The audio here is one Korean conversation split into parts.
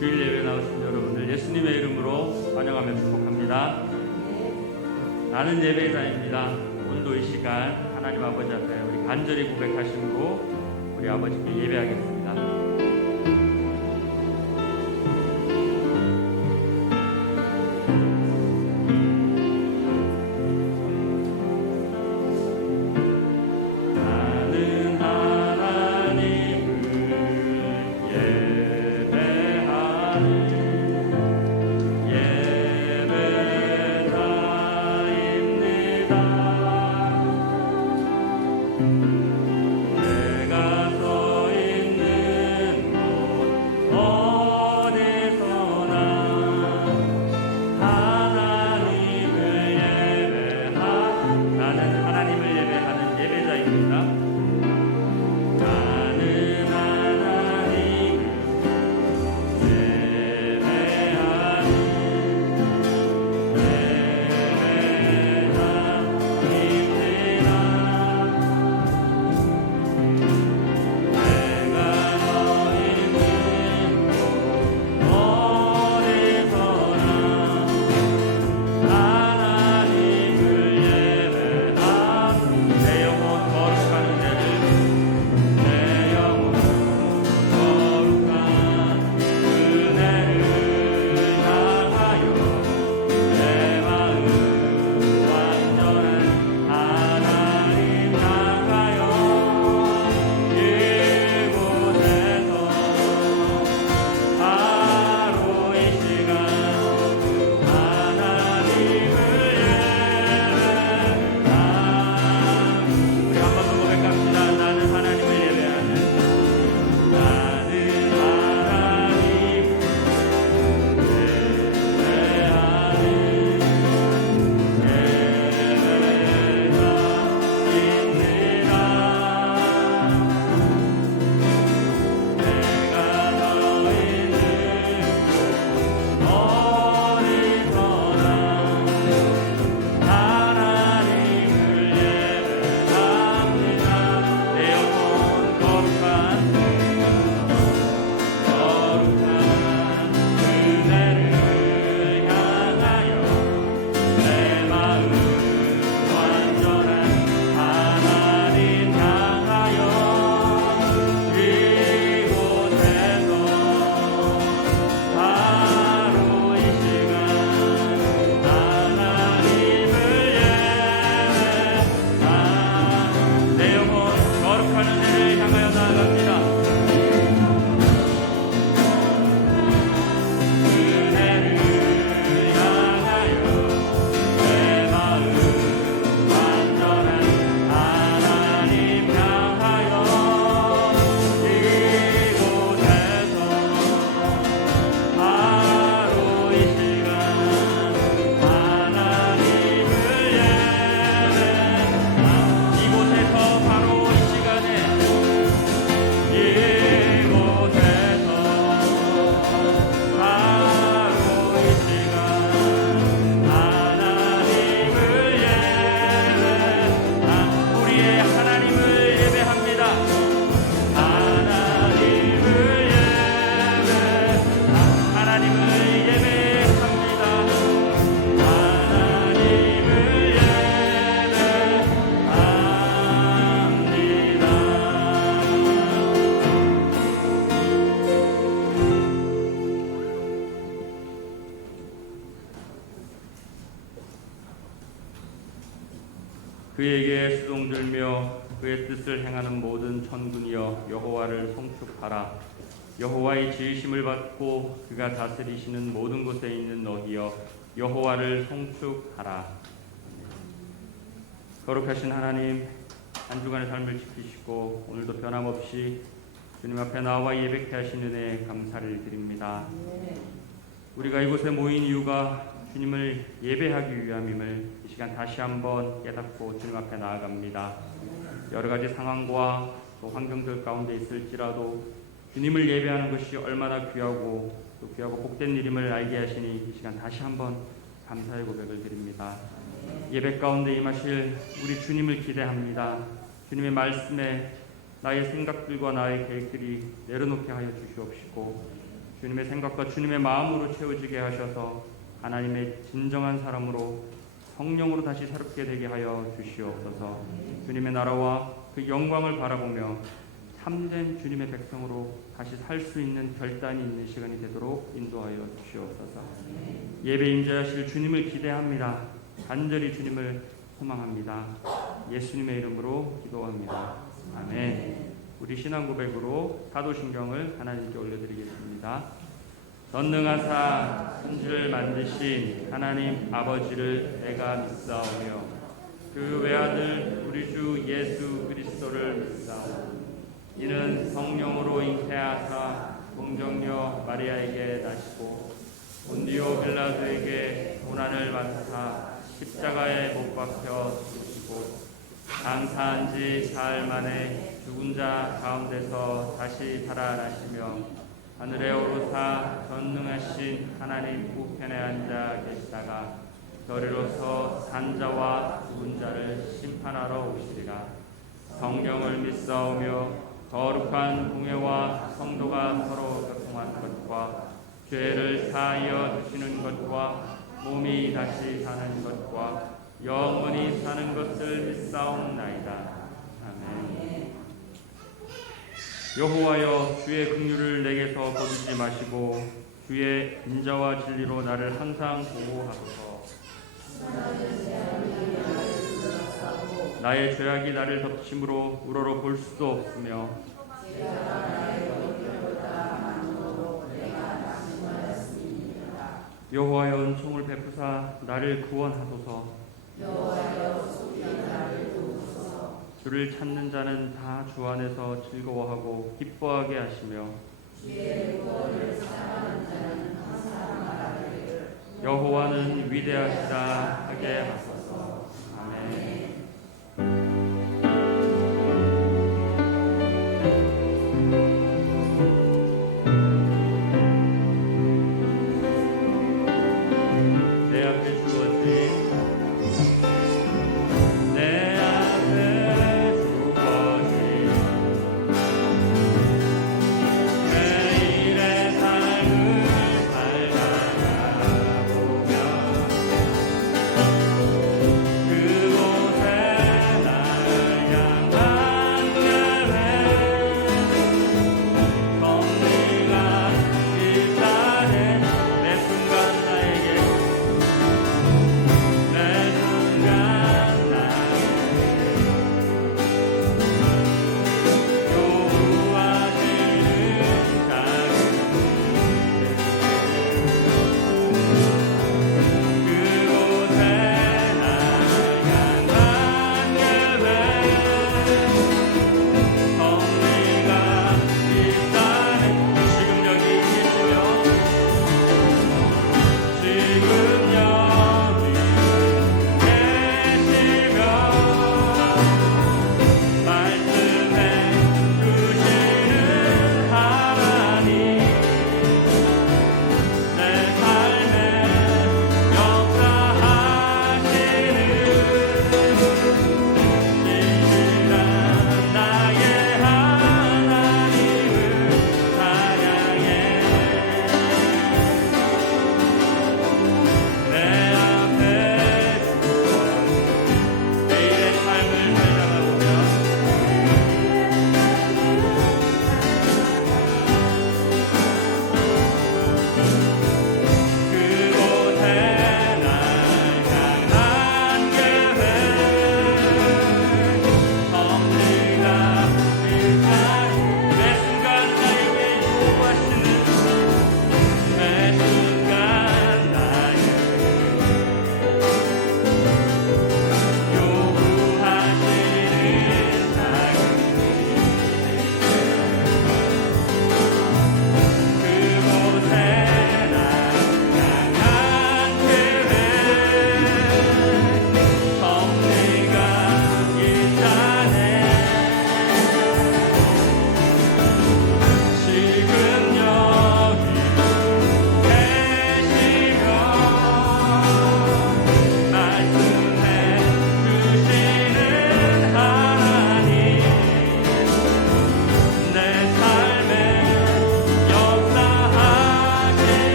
주일 예배 나오신 여러분들 예수님의 이름으로 환영하며 축복합니다. 나는 예배자입니다. 오늘도 이 시간 하나님 아버지 앞에 우리 간절히 고백하심으로 우리 아버지께 예배하겠습니다. 그에게 수종들며 그의 뜻을 행하는 모든 천군이여 여호와를 송축하라. 여호와의 지으심을 받고 그가 다스리시는 모든 곳에 있는 너희여 여호와를 송축하라. 거룩하신 하나님, 한 주간의 삶을 지키시고 오늘도 변함없이 주님 앞에 나와 예배케 하신 은혜에 감사를 드립니다. 우리가 이곳에 모인 이유가 주님을 예배하기 위함임을 이 시간 다시 한번 깨닫고 주님 앞에 나아갑니다. 여러 가지 상황과 또 환경들 가운데 있을지라도 주님을 예배하는 것이 얼마나 귀하고 또 귀하고 복된 일임을 알게 하시니 이 시간 다시 한번 감사의 고백을 드립니다. 예배 가운데 임하실 우리 주님을 기대합니다. 주님의 말씀에 나의 생각들과 나의 계획들이 내려놓게 하여 주시옵시고 주님의 생각과 주님의 마음으로 채워지게 하셔서 하나님의 진정한 사람으로 성령으로 다시 새롭게 되게 하여 주시옵소서. 주님의 나라와 그 영광을 바라보며 참된 주님의 백성으로 다시 살 수 있는 결단이 있는 시간이 되도록 인도하여 주시옵소서. 예배 임재하실 주님을 기대합니다. 간절히 주님을 소망합니다. 예수님의 이름으로 기도합니다. 아멘. 우리 신앙 고백으로 사도신경을 하나님께 올려드리겠습니다. 전능하사 천지를 만드신 하나님 아버지를 내가 믿사오며 그 외아들 우리 주 예수 그리스도를 믿사오며 이는 성령으로 잉태하사 동정녀 마리아에게 나시고 본디오 빌라도에게 고난을 받으사 십자가에 못 박혀 죽으시고 장사한 지 사흘 만에 죽은 자 가운데서 다시 살아나시며 하늘에 오르사 전능하신 하나님 우편에 앉아 계시다가 저리로서 산자와 죽은 자를 심판하러 오시리라. 성경을 믿사오며 거룩한 공회와 성도가 서로 교통한 것과 죄를 사하여 주시는 것과 몸이 다시 사는 것과 영원히 사는 것을 믿사옵나이다. 아멘. 여호와여 주의 긍휼을 내게서 거두지 마시고 주의 인자와 진리로 나를 항상 보호하소서. 나의 죄악이 나를 덮침으로 우러러 볼 수도 없으며 여호와여 은총을 베푸사 나를 구원하소서. 주를 찾는 자는 다 주 안에서 즐거워하고 기뻐하게 하시며 여호와는 위대하시다 하게 하소서. 아멘. 내 앞에 주어진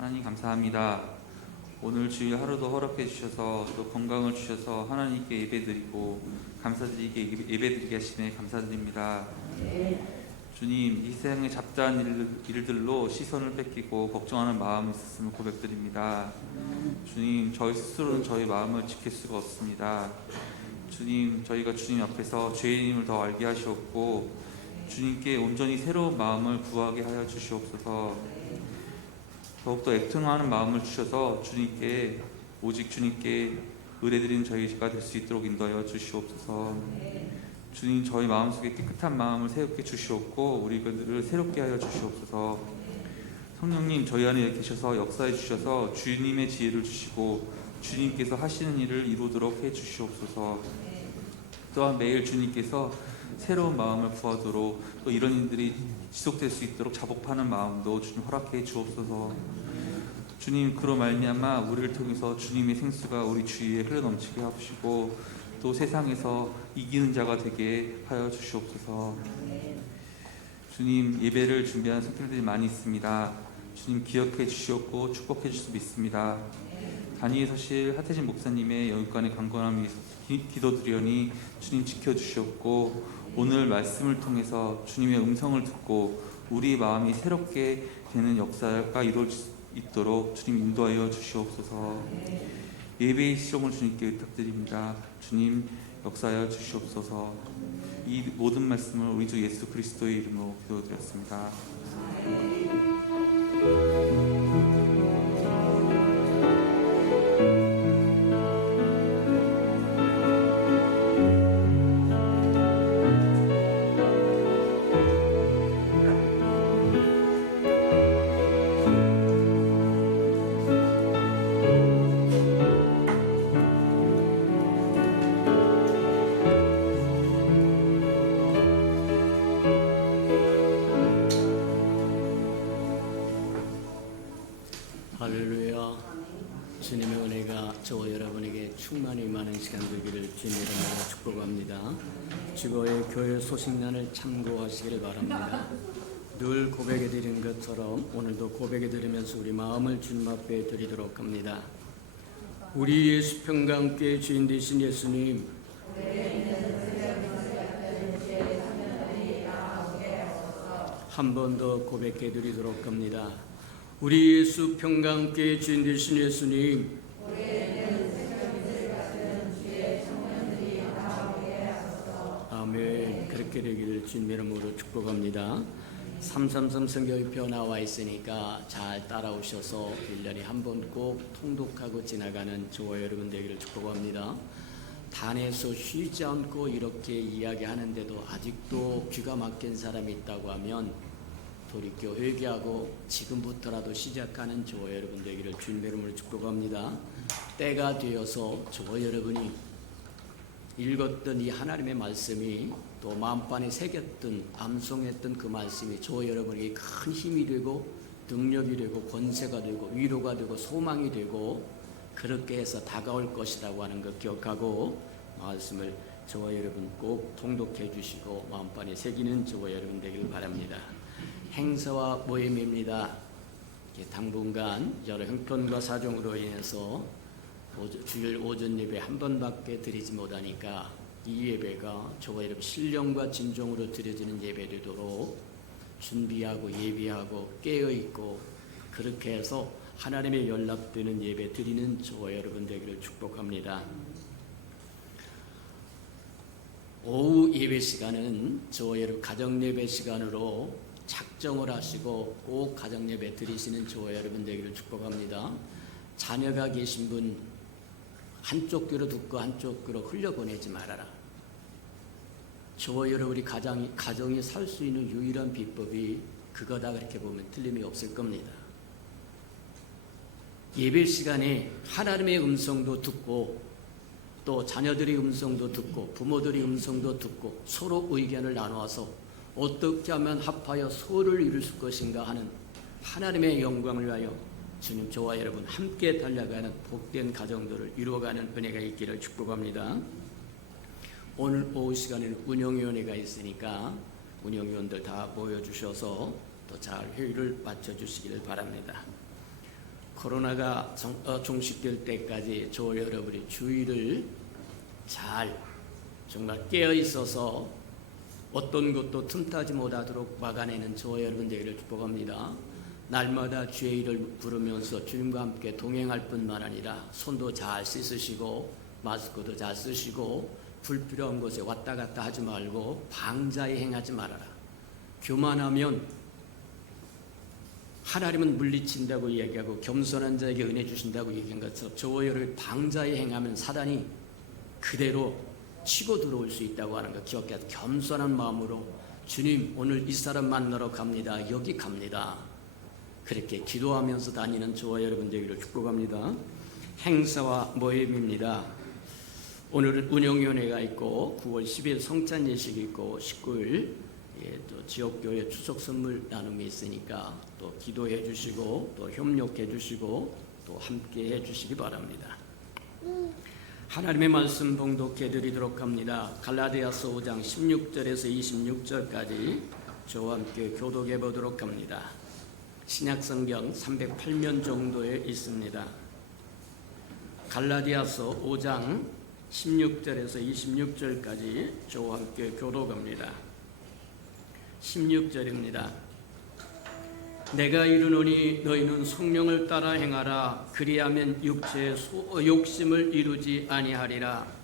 하나님 감사합니다. 오늘 주일 하루도 허락해 주셔서 또 건강을 주셔서 하나님께 예배드리고 감사드리게 예배드리게 하시네 감사드립니다. 주님, 이 세상의 잡다한 일들로 시선을 뺏기고 걱정하는 마음이 있었음을 고백드립니다. 주님, 저희 스스로는 저희 마음을 지킬 수가 없습니다. 주님, 저희가 주님 앞에서 죄인임을 더 알게 하시옵고 주님께 온전히 새로운 마음을 구하게 하여 주시옵소서. 더욱더 애통하는 마음을 주셔서 주님께 오직 주님께 의뢰드리는 저희가 될 수 있도록 인도하여 주시옵소서. 주님, 저희 마음속에 깨끗한 마음을 새롭게 주시옵고 우리들을 새롭게 하여 주시옵소서. 성령님, 저희 안에 계셔서 역사해 주셔서 주님의 지혜를 주시고 주님께서 하시는 일을 이루도록 해 주시옵소서. 또한 매일 주님께서 새로운 마음을 구하도록 또 이런 일들이 지속될 수 있도록 자복하는 마음도 주님 허락해 주옵소서. 주님, 그로 말미암아 우리를 통해서 주님의 생수가 우리 주위에 흘러넘치게 하시고 또 세상에서 이기는 자가 되게 하여 주시옵소서. 주님, 예배를 준비하는 성도들이 많이 있습니다. 주님, 기억해 주시옵고 축복해 주실 수 믿습니다. 단위의 서실 하태진 목사님의 영육간의 강건함을 위해서 기도드리오니 주님 지켜주시옵고 오늘 말씀을 통해서 주님의 음성을 듣고 우리 마음이 새롭게 되는 역사가 이루어질 수 있도록 주님 인도하여 주시옵소서. 예배의 시종을 주님께 부탁드립니다. 주님 역사하여 주시옵소서. 이 모든 말씀을 우리 주 예수 그리스도의 이름으로 기도드렸습니다. 할렐루야. 주님의 은혜가 저와 여러분에게 충만히 많은 시간 되기를 주님의 이름으로 축복합니다. 주거의 교회 소식란을 참고하시기를 바랍니다. 늘 고백해 드리는 것처럼 오늘도 고백해 드리면서 우리 마음을 주님 앞에 드리도록 합니다. 우리 예수 평강교회 주인 되신 예수님, 한 번 더 고백해 드리도록 합니다. 우리 예수 평강교회 주인 되신 예수님, 아멘. 그렇게 되기를 주님의 이름으로 축복합니다. 333 성경표 나와 있으니까 잘 따라오셔서 1년에 한 번 꼭 통독하고 지나가는 저와 여러분 되기를 축복합니다. 단에서 쉬지 않고 이렇게 이야기하는데도 아직도 귀가 막힌 사람이 있다고 하면 돌이켜 회개하고 지금부터라도 시작하는 저와 여러분 되기를 주님의 이름으로 축복합니다. 때가 되어서 저와 여러분이 읽었던 이 하나님의 말씀이 또 마음판에 새겼던 암송했던 그 말씀이 저와 여러분에게 큰 힘이 되고 능력이 되고 권세가 되고 위로가 되고 소망이 되고 그렇게 해서 다가올 것이라고 하는 것 기억하고 말씀을 저와 여러분 꼭 통독해 주시고 마음판에 새기는 저와 여러분 되기를 바랍니다. 행사와 모임입니다. 당분간 여러 형편과 사정으로 인해서 주일 오전 예배 한 번밖에 드리지 못하니까 이 예배가 저와 여러분 신령과 진정으로 드려지는 예배 되도록 준비하고 예비하고 깨어있고 그렇게 해서 하나님의 연락되는 예배 드리는 저와 여러분 되기를 축복합니다. 오후 예배 시간은 저와 여러분 가정 예배 시간으로 작정을 하시고 꼭 가정 예배 드리시는 저와 여러분 되기를 축복합니다. 자녀가 계신 분 한쪽 귀로 듣고 한쪽 귀로 흘려보내지 말아라. 저와 여러분이 가정이 살 수 있는 유일한 비법이 그거다 그렇게 보면 틀림이 없을 겁니다. 예배 시간에 하나님의 음성도 듣고 또 자녀들의 음성도 듣고 부모들의 음성도 듣고 서로 의견을 나누어서 어떻게 하면 합하여 소를 이룰 것인가 하는 하나님의 영광을 위하여 주님 저와 여러분 함께 달려가는 복된 가정들을 이루어가는 은혜가 있기를 축복합니다. 오늘 오후 시간에는 운영위원회가 있으니까 운영위원들 다 모여주셔서 또 잘 회의를 마쳐주시기를 바랍니다. 코로나가 종식될 때까지 저 여러분이 주의를 잘 정말 깨어 있어서 어떤 것도 틈타지 못하도록 막아내는 저 여러분 되기를 축복합니다. 날마다 주의 이름을 부르면서 주님과 함께 동행할 뿐만 아니라 손도 잘 씻으시고 마스크도 잘 쓰시고 불필요한 곳에 왔다 갔다 하지 말고 방자에 행하지 말아라. 교만하면 하나님은 물리친다고 이야기하고 겸손한 자에게 은혜 주신다고 얘기한 것처럼 저와 여러분이 방자에 행하면 사단이 그대로 치고 들어올 수 있다고 하는 거 기억해야 돼. 겸손한 마음으로 주님 오늘 이 사람 만나러 갑니다. 여기 갑니다. 그렇게 기도하면서 다니는 저와 여러분 되기를 축복합니다. 행사와 모임입니다. 오늘은 운영위원회가 있고 9월 10일 성찬 예식이 있고 19일 또 지역교회 추석 선물 나눔이 있으니까 또 기도해 주시고 또 협력해 주시고 또 함께 해 주시기 바랍니다. 하나님의 말씀 봉독해 드리도록 합니다. 갈라디아서 5장 16절에서 26절까지 저와 함께 교독해 보도록 합니다. 신약성경 308면 정도에 있습니다. 갈라디아서 5장 16절에서 26절까지 저와 함께 교독합니다. 16절입니다. 내가 이르노니 너희는 성령을 따라 행하라. 그리하면 육체의 욕심을 이루지 아니하리라.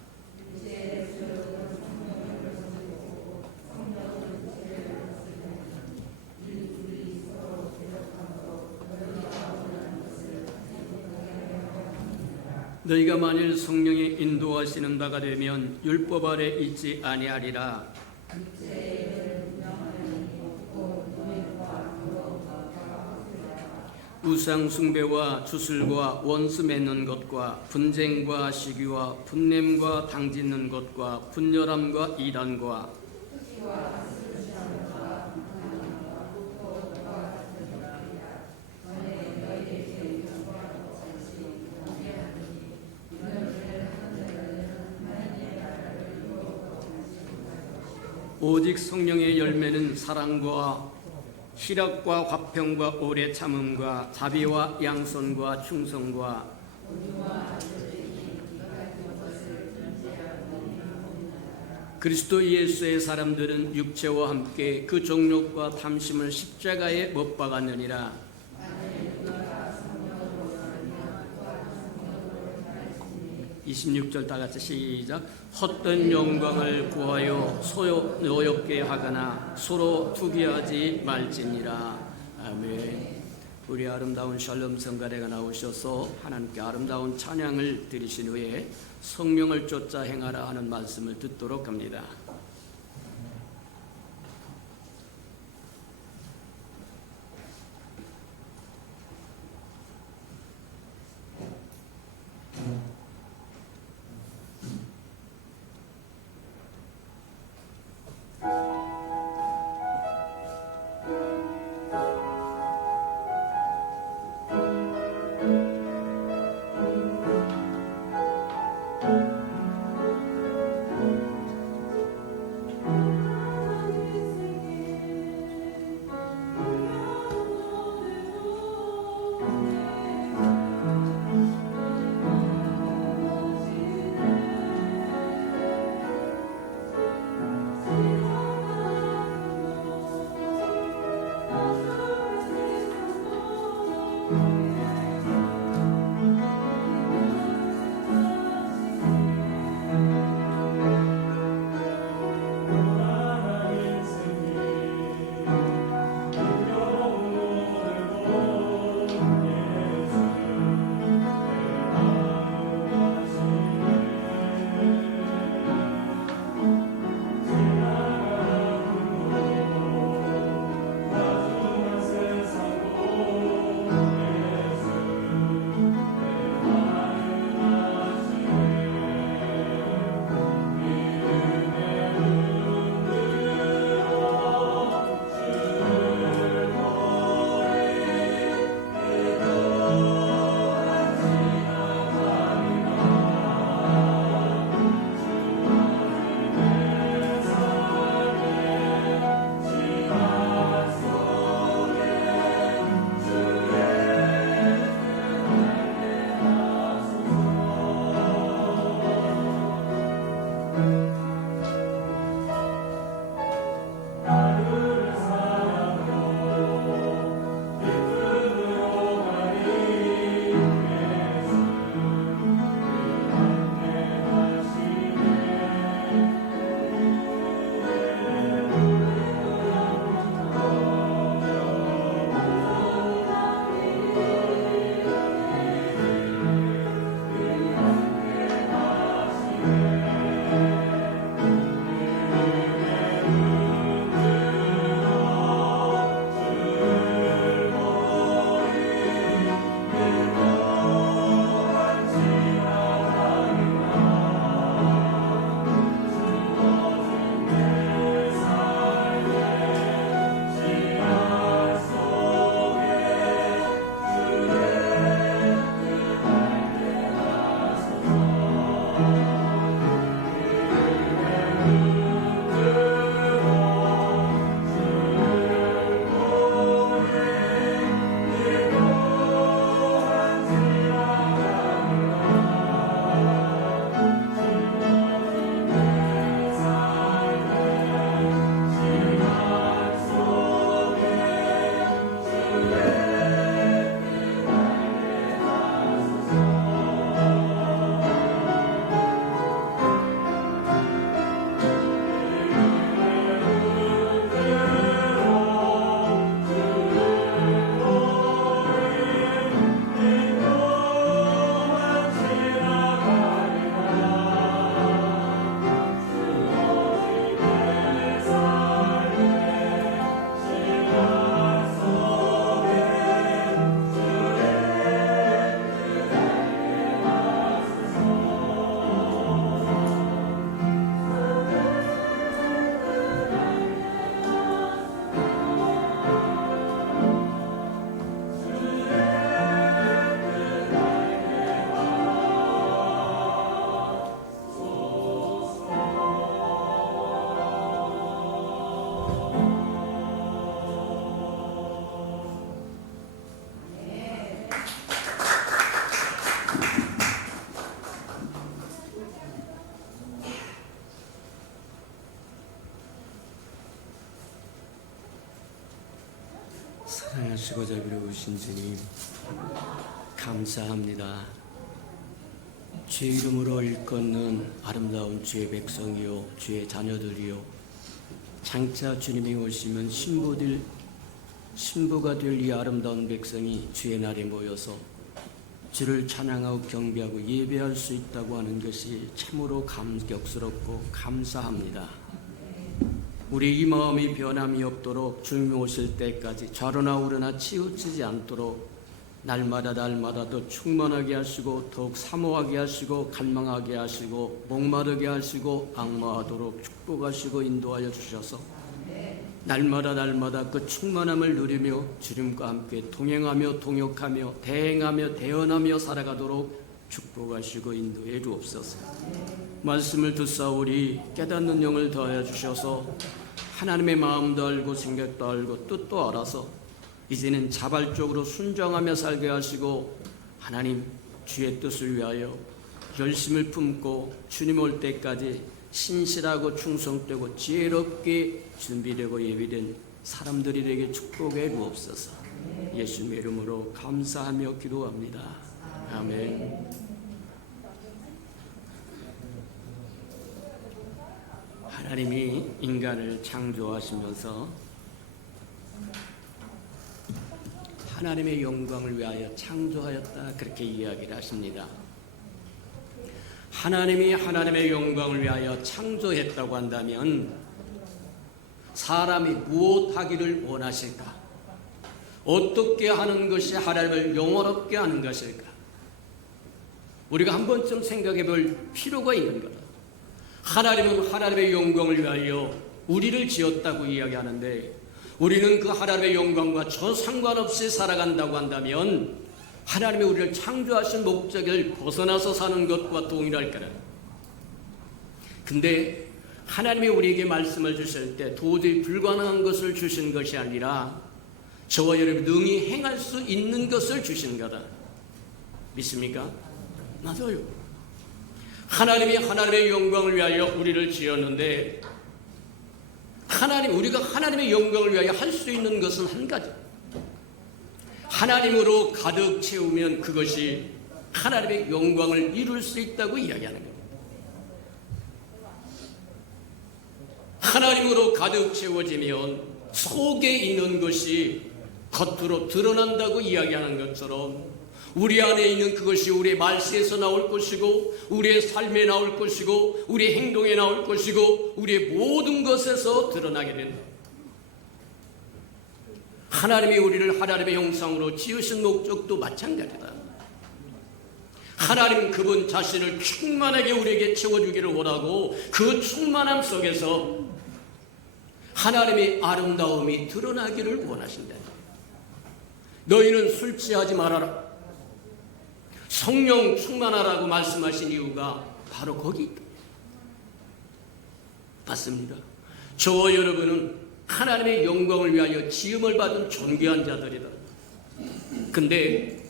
너희가 만일 성령의 인도하시는 바가 되면 율법 아래 있지 아니하리라. 우상 숭배와 주술과 원수 맺는 것과 분쟁과 시기와 분냄과 당짓는 것과 분열함과 이단과 오직 성령의 열매는 사랑과 희락과 화평과 오래 참음과 자비와 양선과 충성과 그리스도 예수의 사람들은 육체와 함께 그 정욕과 탐심을 십자가에 못 박았느니라. 26절 다 같이 시작. 헛된 영광을 구하여 노엽게 하거나 서로 투기하지 말지니라. 아멘. 우리 아름다운 샬롬 성가대가 나오셔서 하나님께 아름다운 찬양을 드리신 후에 성령을 쫓아 행하라 하는 말씀을 듣도록 합니다. 수고자비로 오신 주님 감사합니다. 주의 이름으로 일컫는 아름다운 주의 백성이요 주의 자녀들이요 장차 주님이 오시면 신부가 될 이 아름다운 백성이 주의 날에 모여서 주를 찬양하고 경배하고 예배할 수 있다고 하는 것이 참으로 감격스럽고 감사합니다. 우리 이 마음이 변함이 없도록 주님이 오실 때까지 좌로나 우로나 치우치지 않도록 날마다 더 충만하게 하시고 더욱 사모하게 하시고 갈망하게 하시고 목마르게 하시고 악마하도록 축복하시고 인도하여 주셔서 날마다 그 충만함을 누리며 주님과 함께 동행하며 동역하며 대행하며 대언하며 살아가도록 축복하시고 인도해 주옵소서. 말씀을 듣사오리 깨닫는 영을 더하여 주셔서 하나님의 마음도 알고 생각도 알고 뜻도 알아서 이제는 자발적으로 순종하며 살게 하시고 하나님 주의 뜻을 위하여 열심을 품고 주님 올 때까지 신실하고 충성되고 지혜롭게 준비되고 예비된 사람들이 되게 축복해 주옵소서. 예수님의 이름으로 감사하며 기도합니다. 아멘. 하나님이 인간을 창조하시면서 하나님의 영광을 위하여 창조하였다 그렇게 이야기를 하십니다. 하나님이 하나님의 영광을 위하여 창조했다고 한다면 사람이 무엇하기를 원하실까? 어떻게 하는 것이 하나님을 영원롭게 하는 것일까? 우리가 한 번쯤 생각해 볼 필요가 있는 거다. 하나님은 하나님의 영광을 위하여 우리를 지었다고 이야기하는데 우리는 그 하나님의 영광과 저 상관없이 살아간다고 한다면 하나님이 우리를 창조하신 목적을 벗어나서 사는 것과 동일할 거라. 근데 하나님이 우리에게 말씀을 주실 때 도저히 불가능한 것을 주신 것이 아니라 저와 여러분이 능히 행할 수 있는 것을 주신 거다. 믿습니까? 맞아요. 하나님이 하나님의 영광을 위하여 우리를 지었는데 우리가 하나님의 영광을 위하여 할 수 있는 것은 한 가지. 하나님으로 가득 채우면 그것이 하나님의 영광을 이룰 수 있다고 이야기하는 겁니다. 하나님으로 가득 채워지면 속에 있는 것이 겉으로 드러난다고 이야기하는 것처럼 우리 안에 있는 그것이 우리의 말세에서 나올 것이고 우리의 삶에 나올 것이고 우리의 행동에 나올 것이고 우리의 모든 것에서 드러나게 된다. 하나님이 우리를 하나님의 형상으로 지으신 목적도 마찬가지다. 하나님 그분 자신을 충만하게 우리에게 채워주기를 원하고 그 충만함 속에서 하나님의 아름다움이 드러나기를 원하신다. 너희는 술 취하지 말아라. 성령 충만하라고 말씀하신 이유가 바로 거기 있다. 맞습니다. 저와 여러분은 하나님의 영광을 위하여 지음을 받은 존귀한 자들이다. 근데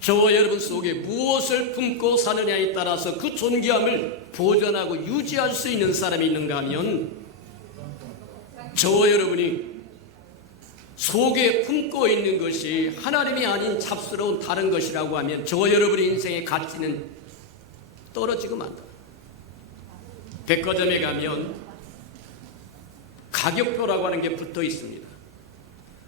저와 여러분 속에 무엇을 품고 사느냐에 따라서 그 존귀함을 보존하고 유지할 수 있는 사람이 있는가 하면 저와 여러분이 속에 품고 있는 것이 하나님이 아닌 잡스러운 다른 것이라고 하면 저와 여러분의 인생의 가치는 떨어지고 만다. 백화점에 가면 가격표라고 하는 게 붙어 있습니다.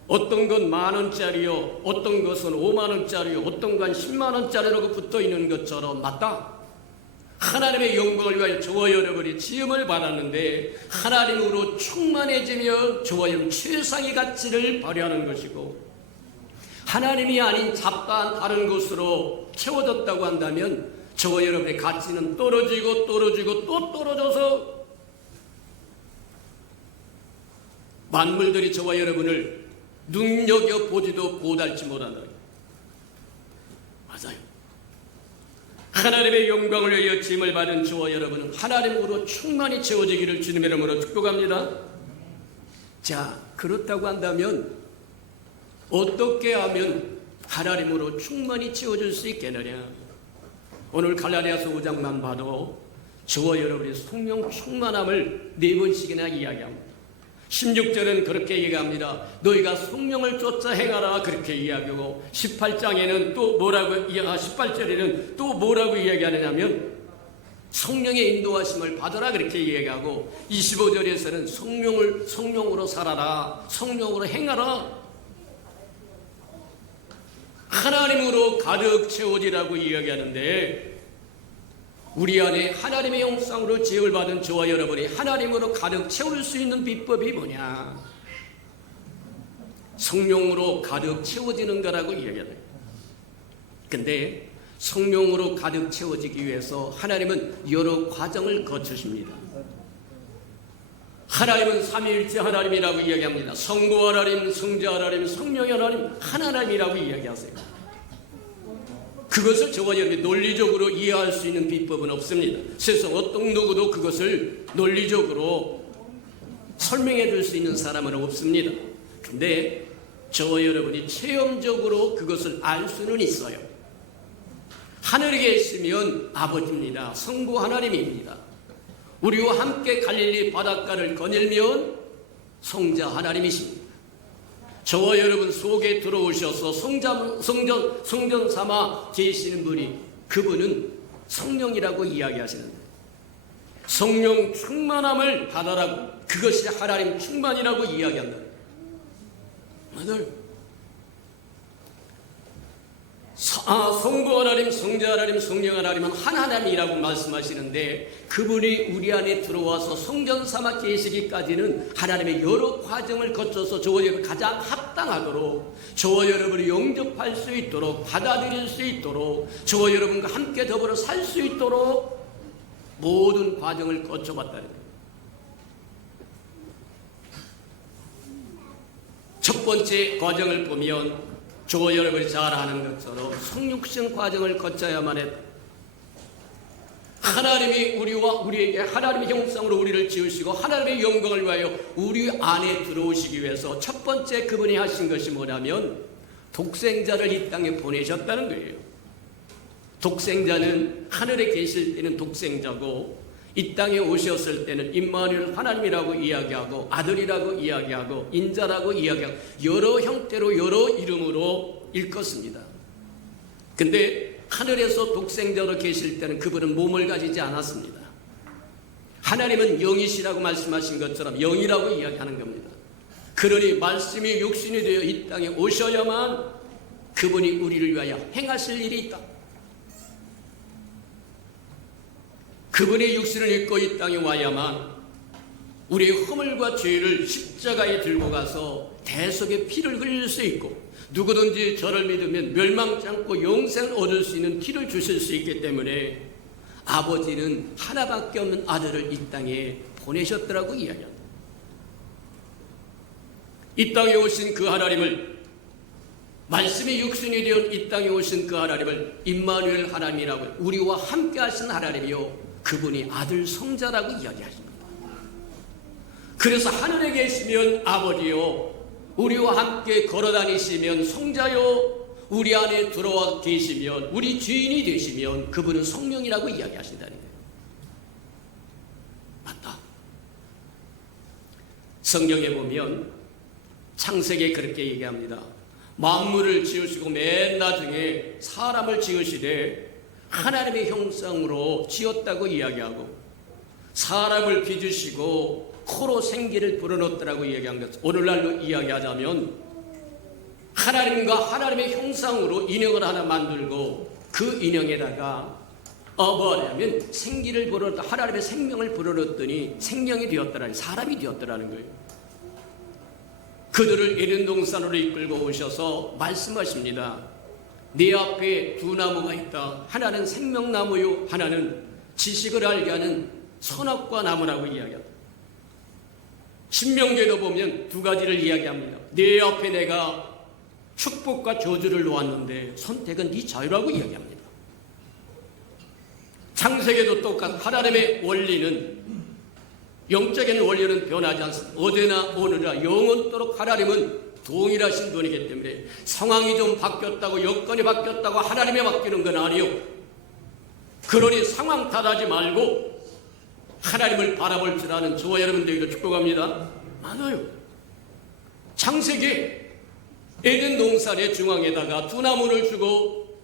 어떤 건 10,000원짜리요, 어떤 것은 50,000원짜리요, 어떤 건 100,000원짜리라고 붙어 있는 것처럼 맞다. 하나님의 영광을 위하여 저와 여러분이 지음을 받았는데 하나님으로 충만해지며 저와 여러분 최상의 가치를 발휘하는 것이고 하나님이 아닌 잡다한 다른 것으로 채워졌다고 한다면 저와 여러분의 가치는 떨어지고 또 떨어져서 만물들이 저와 여러분을 눈여겨보지도 못할지 못한다. 맞아요. 하나님의 영광을 위하여 짐을 받은 저와 여러분은 하나님으로 충만히 채워지기를 주님의 이름으로 축복합니다. 자, 그렇다고 한다면 어떻게 하면 하나님으로 충만히 채워질 수 있겠느냐? 오늘 갈라디아서 5장만 봐도 저와 여러분의 성령 충만함을 4번씩이나 이야기합니다. 16절은 그렇게 얘기합니다. 너희가 성령을 쫓아 행하라 그렇게 이야기하고 18장에는 또 뭐라고 18절에는 또 뭐라고 이야기하느냐면 성령의 인도하심을 받아라 그렇게 이야기하고 25절에서는 성령으로 살아라, 성령으로 행하라, 하나님으로 가득 채워지라고 이야기하는데 우리 안에 하나님의 형상으로 지음을 받은 저와 여러분이 하나님으로 가득 채울 수 있는 비법이 뭐냐? 성령으로 가득 채워지는 거라고 이야기합니다. 근데 성령으로 가득 채워지기 위해서 하나님은 여러 과정을 거치십니다. 하나님은 삼위일체 하나님이라고 이야기합니다. 성부 하나님, 성자 하나님, 성령의 하나님, 하나님이라고 이야기하세요. 그것을 저와 여러분이 논리적으로 이해할 수 있는 비법은 없습니다. 세상 어떤 누구도 그것을 논리적으로 설명해 줄 수 있는 사람은 없습니다. 근데 저와 여러분이 체험적으로 그것을 알 수는 있어요. 하늘에 계시면 아버지입니다. 성부 하나님입니다. 우리와 함께 갈릴리 바닷가를 거닐면 성자 하나님이십니다. 저와 여러분 속에 들어오셔서 성전 삼아 계시는 분이 그분은 성령이라고 이야기하시는데 성령 충만함을 받아라고 그것이 하나님 충만이라고 이야기한다. 아들 성부 하나님, 성자 하나님, 성령 하나님은 하나님이라고 말씀하시는데 그분이 우리 안에 들어와서 성전 삼아 계시기까지는 하나님의 여러 과정을 거쳐서 저와 여러분 가장 합당하도록 저와 여러분이 영접할 수 있도록 받아들일 수 있도록 저와 여러분과 함께 더불어 살 수 있도록 모든 과정을 거쳐봤다는 거예요. 첫 번째 과정을 보면 저와 여러분이 잘 아는 것처럼 성육신 과정을 거쳐야만 해. 하나님이 우리에게 하나님의 형상으로 우리를 지으시고 하나님의 영광을 위하여 우리 안에 들어오시기 위해서 첫 번째 그분이 하신 것이 뭐냐면 독생자를 이 땅에 보내셨다는 거예요. 독생자는 하늘에 계실 때는 독생자고 이 땅에 오셨을 때는 임마누엘 하나님이라고 이야기하고 아들이라고 이야기하고 인자라고 이야기하고 여러 형태로 여러 이름으로 일컫습니다. 근데 하늘에서 독생자로 계실 때는 그분은 몸을 가지지 않았습니다. 하나님은 영이시라고 말씀하신 것처럼 영이라고 이야기하는 겁니다. 그러니 말씀이 육신이 되어 이 땅에 오셔야만 그분이 우리를 위하여 행하실 일이 있다. 그분의 육신을 입고 이 땅에 와야만 우리의 허물과 죄를 십자가에 들고 가서 대속의 피를 흘릴 수 있고 누구든지 저를 믿으면 멸망치 않고 영생을 얻을 수 있는 길을 주실 수 있기 때문에 아버지는 하나밖에 없는 아들을 이 땅에 보내셨더라고 이야기합니다. 이 땅에 오신 그 하나님을 말씀이 육신이 되어 이 땅에 오신 그 하나님을 임마누엘 하나님이라고 우리와 함께 하신 하나님이요 그분이 아들 성자라고 이야기하십니다. 그래서 하늘에 계시면 아버지요 우리와 함께 걸어다니시면 성자요 우리 안에 들어와 계시면 우리 주인이 되시면 그분은 성령이라고 이야기하신다는 거예요. 맞다. 성경에 보면 창세기에 그렇게 얘기합니다. 만물을 지으시고 맨 나중에 사람을 지으시되 하나님의 형상으로 지었다고 이야기하고 사람을 빚으시고 코로 생기를 불어넣었다고 이야기한 것. 오늘날로 이야기하자면 하나님과 하나님의 형상으로 인형을 하나 만들고 그 인형에다가 뭐냐면 생기를 불어넣었다. 하나님의 생명을 불어넣었더니 생명이 되었더라는 사람이 되었더라는 거예요. 그들을 에덴 동산으로 이끌고 오셔서 말씀하십니다. 네 앞에 두 나무가 있다. 하나는 생명나무요 하나는 지식을 알게 하는 선악과 나무라고 이야기합니다. 신명기에도 보면 두 가지를 이야기합니다. 네 앞에 내가 축복과 저주를 놓았는데 선택은 네 자유라고 이야기합니다. 창세기도 똑같은 하나님의 원리는 영적인 원리는 변하지 않습니다. 어제나 오늘이나 영원토록 하나님은 동일하신 분이기 때문에 상황이 좀 바뀌었다고 여건이 바뀌었다고 하나님이 바뀌는 건 아니요. 그러니 상황 탓하지 말고 하나님을 바라볼 줄 아는 저와 여러분들에게 축복합니다. 많아요. 창세기 에덴 동산의 중앙에다가 두 나무를 주고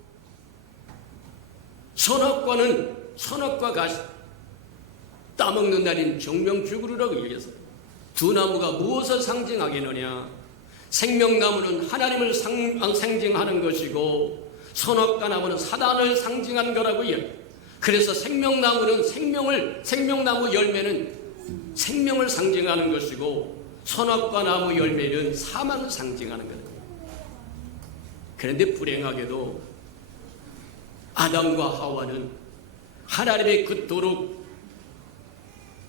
선악과 가시 따먹는 날인 정명주구루라고 얘기했어요. 두 나무가 무엇을 상징하겠느냐? 생명나무는 하나님을 상징하는 것이고 선악과 나무는 사단을 상징한 거라고 이야기해요. 그래서 생명나무 열매는 생명을 상징하는 것이고 선악과 나무 열매는 사망을 상징하는 거예요. 그런데 불행하게도 아담과 하와는 하나님의 그토록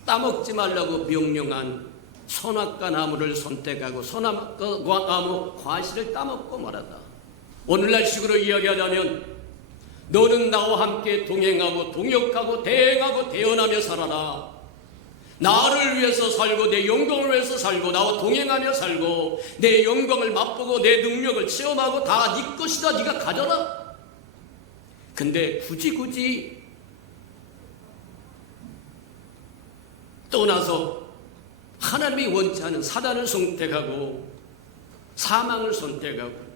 따먹지 말라고 명령한 선악과 나무를 선택하고 선악과 나무 과실을 따먹고 말았다. 오늘날 식으로 이야기하자면 너는 나와 함께 동행하고 동역하고 대행하고 대언하며 살아라. 나를 위해서 살고 내 영광을 위해서 살고 나와 동행하며 살고 내 영광을 맛보고 내 능력을 체험하고 다 네 것이다. 네가 가져라. 근데 굳이 떠나서 하나님이 원치 않은 사단을 선택하고 사망을 선택하고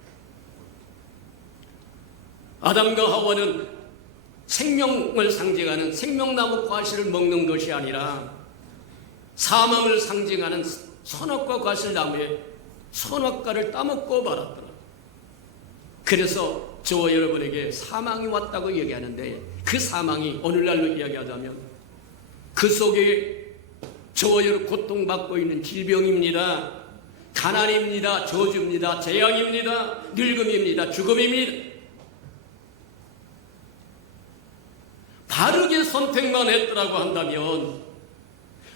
아담과 하와는 생명을 상징하는 생명나무 과실을 먹는 것이 아니라 사망을 상징하는 선악과 과실 나무에 선악과를 따먹고 말았더라. 그래서 저와 여러분에게 사망이 왔다고 얘기하는데 그 사망이 오늘날로 이야기하자면 그 속에 저와 여러분 고통받고 있는 질병입니다. 가난입니다. 저주입니다. 재앙입니다. 늙음입니다. 죽음입니다. 바르게 선택만 했더라고 한다면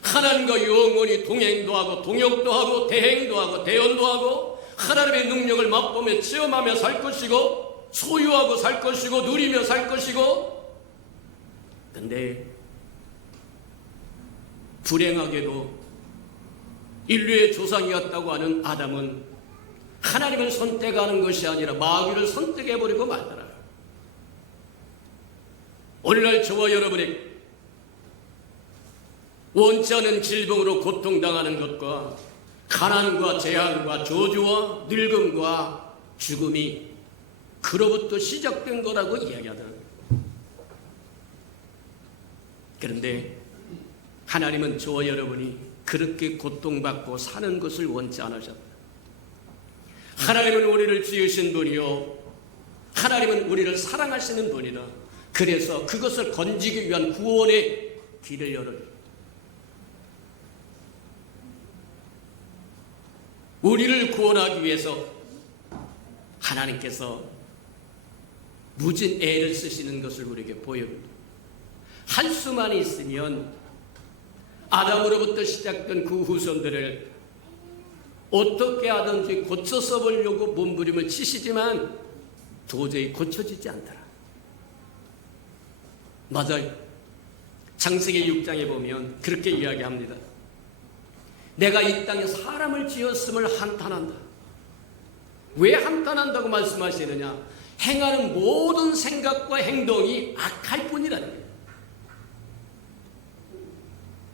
하나님과 영원히 동행도 하고 동역도 하고 대행도 하고 대언도 하고 하나님의 능력을 맛보며 체험하며 살 것이고 소유하고 살 것이고 누리며 살 것이고 근데 불행하게도 인류의 조상이었다고 하는 아담은 하나님을 선택하는 것이 아니라 마귀를 선택해버리고 말더라. 오늘날 저와 여러분에게 원치 않은 질병으로 고통당하는 것과 가난과 재앙과 저주와 늙음과 죽음이 그로부터 시작된 거라고 이야기하더라고요. 그런데 하나님은 저와 여러분이 그렇게 고통받고 사는 것을 원치 않으셨다. 하나님은 우리를 지으신 분이요 하나님은 우리를 사랑하시는 분이다. 그래서 그것을 건지기 위한 구원의 길을 열어요. 우리를 구원하기 위해서 하나님께서 무진 애를 쓰시는 것을 우리에게 보여줍니다. 할 수만 있으면 아담으로부터 시작된 그 후손들을 어떻게 하든지 고쳐서 보려고 몸부림을 치시지만 도저히 고쳐지지 않더라. 맞아요. 창세기 6장에 보면 그렇게 이야기합니다. 내가 이 땅에 사람을 지었음을 한탄한다. 왜 한탄한다고 말씀하시느냐? 행하는 모든 생각과 행동이 악할 뿐이라는 거예요.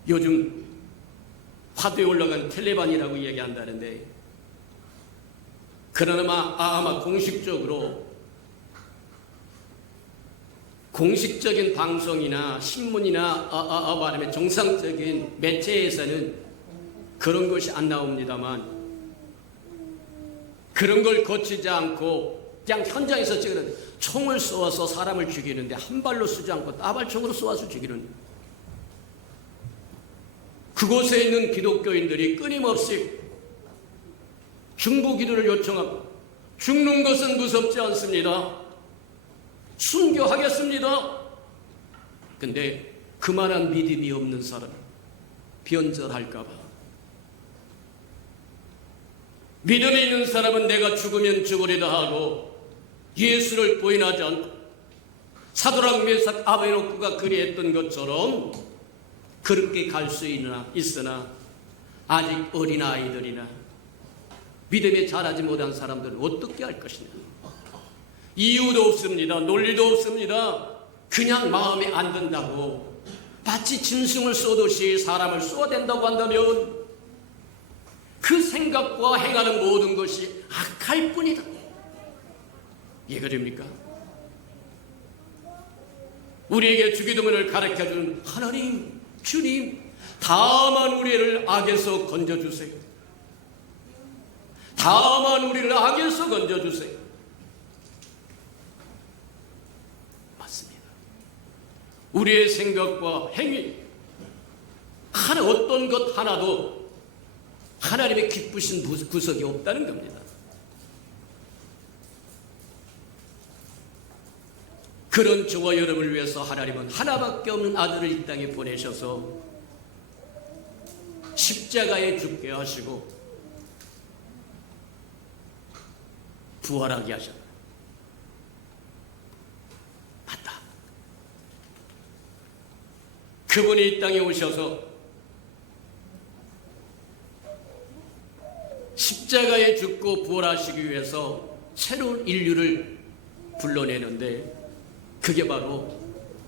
요즘 화두에 올라간 텔레반이라고 얘기한다는데 그러나 아마 공식적인 방송이나 신문이나 말하면 정상적인 매체에서는 그런 것이 안 나옵니다만 그런 걸 거치지 않고 그냥 현장에서 찍는 총을 쏘아서 사람을 죽이는데 한 발로 쏘지 않고 따발총으로 쏘아서 죽이는 그곳에 있는 기독교인들이 끊임없이 중보 기도를 요청하고 죽는 것은 무섭지 않습니다. 순교하겠습니다. 근데 그만한 믿음이 없는 사람 변절할까 봐 믿음이 있는 사람은 내가 죽으면 죽으리라 하고 예수를 부인하지 않고 사도락 메삭 아베노쿠가 그리했던 것처럼 그렇게 갈 수 있으나 아직 어린아이들이나 믿음에 자라지 못한 사람들은 어떻게 할 것이냐. 이유도 없습니다. 논리도 없습니다. 그냥 마음에 안 든다고 마치 짐승을 쏘듯이 사람을 쏘아댄다고 한다면 그 생각과 행하는 모든 것이 악할 뿐이다. 이해가 됩니까? 우리에게 주기도문을 가르쳐주는 하나님, 주님, 다만 우리를 악에서 건져주세요. 다만 우리를 악에서 건져주세요. 맞습니다. 우리의 생각과 행위, 어떤 것 하나도 하나님의 기쁘신 구석이 없다는 겁니다. 그런 저와 여러분을 위해서 하나님은 하나밖에 없는 아들을 이 땅에 보내셔서 십자가에 죽게 하시고 부활하게 하셨다. 맞다. 그분이 이 땅에 오셔서 십자가에 죽고 부활하시기 위해서 새로운 인류를 불러내는데 그게 바로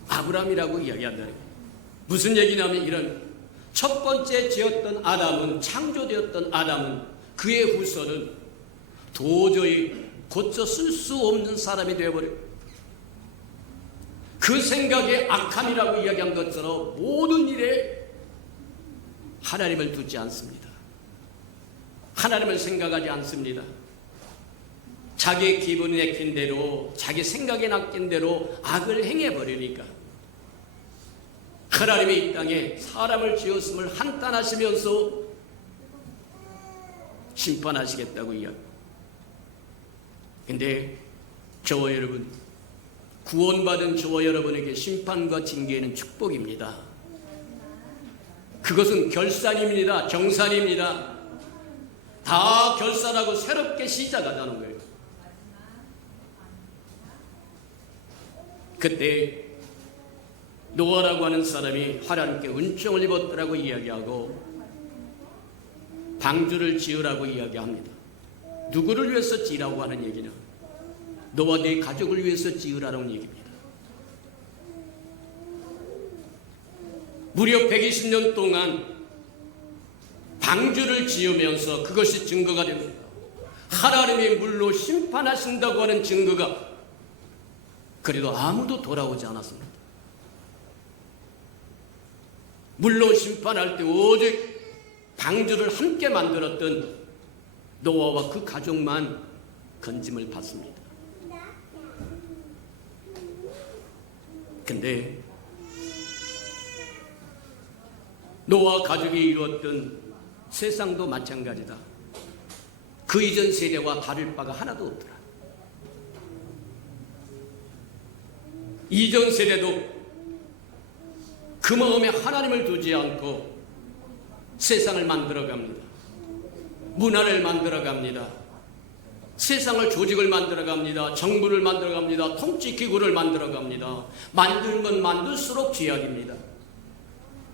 아브라함이라고 이야기한다는 거예요. 무슨 얘기냐면 이런 첫 번째 지었던 아담은, 창조되었던 아담은, 그의 후손은 도저히 고쳐 쓸 수 없는 사람이 되어버려요. 그 생각에 악함이라고 이야기한 것처럼 모든 일에 하나님을 두지 않습니다. 하나님을 생각하지 않습니다. 자기 기분에 낚인 대로, 자기 생각에 낚인 대로 악을 행해버리니까 하나님이 이 땅에 사람을 지었음을 한탄하시면서 심판하시겠다고 이야기합니다. 근데 저와 여러분, 구원받은 저와 여러분에게 심판과 징계는 축복입니다. 그것은 결산입니다. 정산입니다. 다 결산하고 새롭게 시작하자는 거예요. 그때 노아라고 하는 사람이 하나님께 은총을 입었더라고 이야기하고 방주를 지으라고 이야기합니다. 누구를 위해서 지으라고 하는 얘기는 너와 네 가족을 위해서 지으라는 얘기입니다. 무려 120년 동안 방주를 지으면서 그것이 증거가 됩니다. 하나님이 물로 심판하신다고 하는 증거가 그래도 아무도 돌아오지 않았습니다. 물로 심판할 때 오직 방주를 함께 만들었던 노아와 그 가족만 건짐을 받습니다. 근데 노아 가족이 이루었던 세상도 마찬가지다. 그 이전 세대와 다를 바가 하나도 없더라. 이전 세대도 그 마음에 하나님을 두지 않고 세상을 만들어갑니다. 문화를 만들어갑니다. 세상을 조직을 만들어갑니다. 정부를 만들어갑니다. 통치기구를 만들어갑니다. 만들면 만들수록 죄악입니다.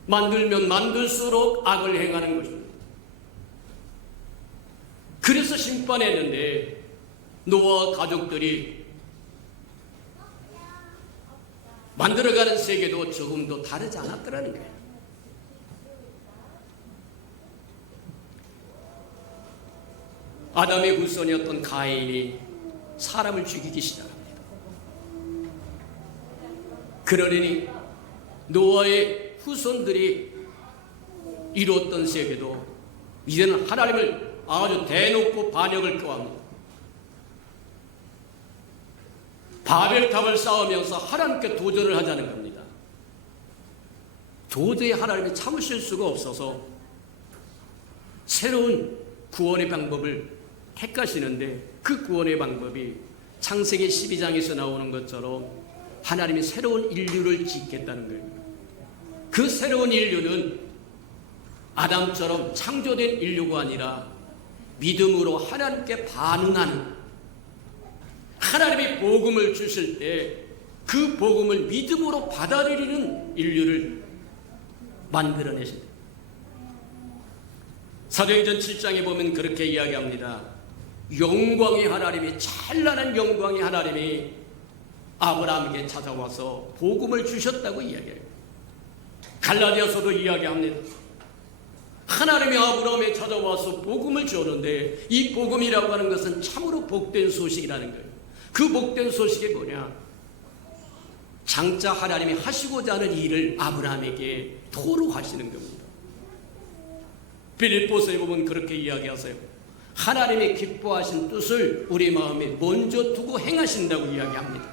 만들면 만들수록 악을 행하는 것입니다. 그래서 심판했는데 노아 가족들이 만들어가는 세계도 조금도 다르지 않았더라는 거예요. 아담의 후손이었던 가인이 사람을 죽이기 시작합니다. 그러니 노아의 후손들이 이루었던 세계도 이제는 하나님을 아주 대놓고 반역을 꾀합니다. 바벨탑을 쌓으면서 하나님께 도전을 하자는 겁니다. 도저히 하나님이 참으실 수가 없어서 새로운 구원의 방법을 택하시는데 그 구원의 방법이 창세기 12장에서 나오는 것처럼 하나님이 새로운 인류를 짓겠다는 거예요. 그 새로운 인류는 아담처럼 창조된 인류가 아니라 믿음으로 하나님께 반응하는, 하나님이 복음을 주실 때 그 복음을 믿음으로 받아들이는 인류를 만들어내신다. 사도행전 7장에 보면 그렇게 이야기합니다. 영광의 하나님이, 찬란한 영광의 하나님이 아브라함에게 찾아와서 복음을 주셨다고 이야기해요. 갈라디아서도 이야기합니다. 하나님이 아브라함에 찾아와서 복음을 주었는데 이 복음이라고 하는 것은 참으로 복된 소식이라는 거예요. 그 복된 소식이 뭐냐? 장차 하나님이 하시고자 하는 일을 아브라함에게 토로하시는 겁니다. 빌립보서에 보면 그렇게 이야기하세요. 하나님이 기뻐하신 뜻을 우리 마음에 먼저 두고 행하신다고 이야기합니다.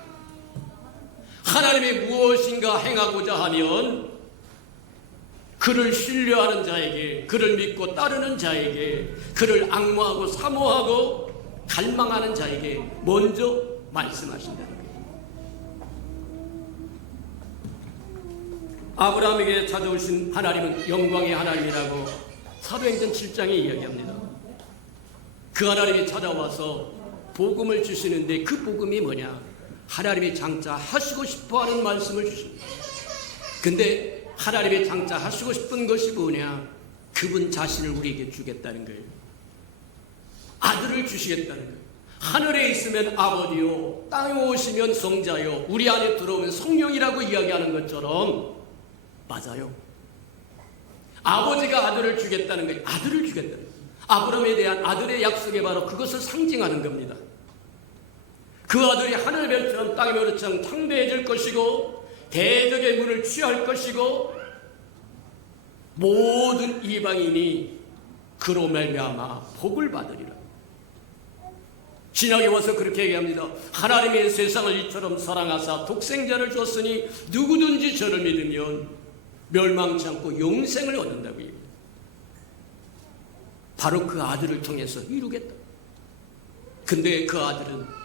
하나님이 무엇인가 행하고자 하면 그를 신뢰하는 자에게, 그를 믿고 따르는 자에게, 그를 앙모하고 사모하고 갈망하는 자에게 먼저 말씀하신다는 거예요. 아브라함에게 찾아오신 하나님은 영광의 하나님이라고 사도행전 7장에 이야기합니다. 그 하나님이 찾아와서 복음을 주시는데 그 복음이 뭐냐? 하나님이 장차 하시고 싶어하는 말씀을 주십니다. 근데 하나님이 장차 하시고 싶은 것이 뭐냐? 그분 자신을 우리에게 주겠다는 거예요. 아들을 주시겠다는 거예요. 하늘에 있으면 아버지요, 땅에 오시면 성자요, 우리 안에 들어오면 성령이라고 이야기하는 것처럼 맞아요. 아버지가 아들을 주겠다는 거예요. 아들을 주겠다는 거예요. 아브라함에 대한 아들의 약속이 바로 그것을 상징하는 겁니다. 그 아들이 하늘별처럼 땅의 별처럼 창대해질 것이고 대적의 문을 취할 것이고 모든 이방인이 그로 말미암아 복을 받으리라. 신약에 와서 그렇게 얘기합니다. 하나님의 세상을 이처럼 사랑하사 독생자를 줬으니 누구든지 저를 믿으면 멸망치 않고 영생을 얻는다고 얘기합니다. 바로 그 아들을 통해서 이루겠다. 근데 그 아들은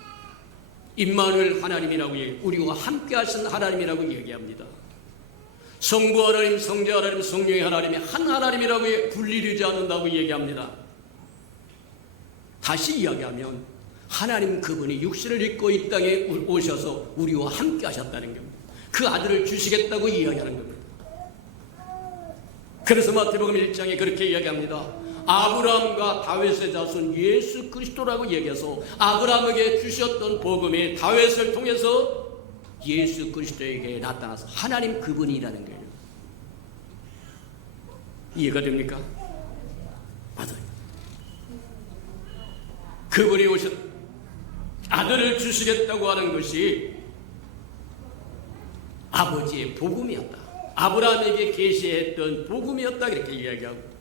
임마누엘 하나님이라고 얘기해요. 우리와 함께 하신 하나님이라고 얘기합니다. 성부 하나님, 성자 하나님, 성령의 하나님이 한 하나님이라고 분리되지 않는다고 얘기합니다. 다시 이야기하면 하나님 그분이 육신을 입고 이 땅에 오셔서 우리와 함께 하셨다는 겁니다. 그 아들을 주시겠다고 이야기하는 겁니다. 그래서 마태복음 1장에 그렇게 이야기합니다. 아브라함과 다윗의 자손 예수 그리스도라고 얘기해서 아브라함에게 주셨던 복음이 다윗을 통해서 예수 그리스도에게 나타나서 하나님 그분이라는 거예요. 이해가 됩니까? 맞아요. 그분이 오셨 아들을 주시겠다고 하는 것이 아버지의 복음이었다. 아브라함에게 계시했던 복음이었다 이렇게 이야기하고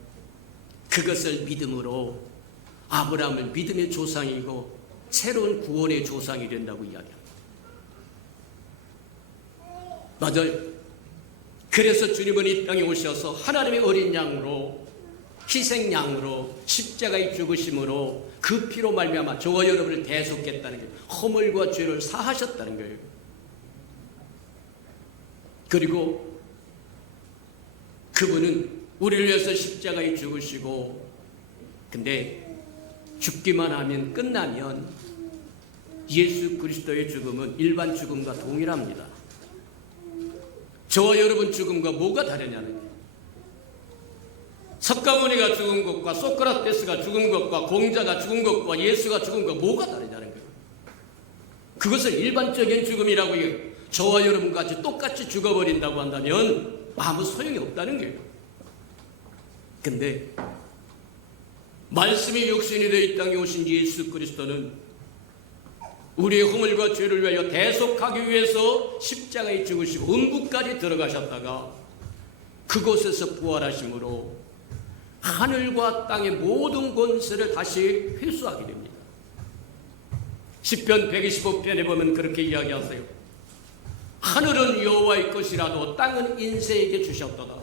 그것을 믿음으로 아브라함은 믿음의 조상이고 새로운 구원의 조상이 된다고 이야기합니다. 맞아요. 그래서 주님은 이 땅에 오셔서 하나님의 어린 양으로 희생양으로 십자가의 죽으심으로 그 피로 말미암아 저와 여러분을 대속했다는 거예요. 허물과 죄를 사하셨다는 거예요. 그리고 그분은 우리를 위해서 십자가에 죽으시고 근데 죽기만 하면 끝나면 예수 그리스도의 죽음은 일반 죽음과 동일합니다. 저와 여러분 죽음과 뭐가 다르냐는 거예요. 석가모니가 죽은 것과 소크라테스가 죽은 것과 공자가 죽은 것과 예수가 죽은 것과 뭐가 다르냐는 거예요. 그것은 일반적인 죽음이라고 해요. 저와 여러분같이 똑같이 죽어버린다고 한다면 아무 소용이 없다는 거예요. 근데 말씀이 육신이 되어 이 땅에 오신 예수 그리스도는 우리의 허물과 죄를 위하여 대속하기 위해서 십자가에 죽으시고 음부까지 들어가셨다가 그곳에서 부활하심으로 하늘과 땅의 모든 권세를 다시 회수하게 됩니다. 시편 125편에 보면 그렇게 이야기하세요. 하늘은 여호와의 것이라도 땅은 인세에게 주셨도다.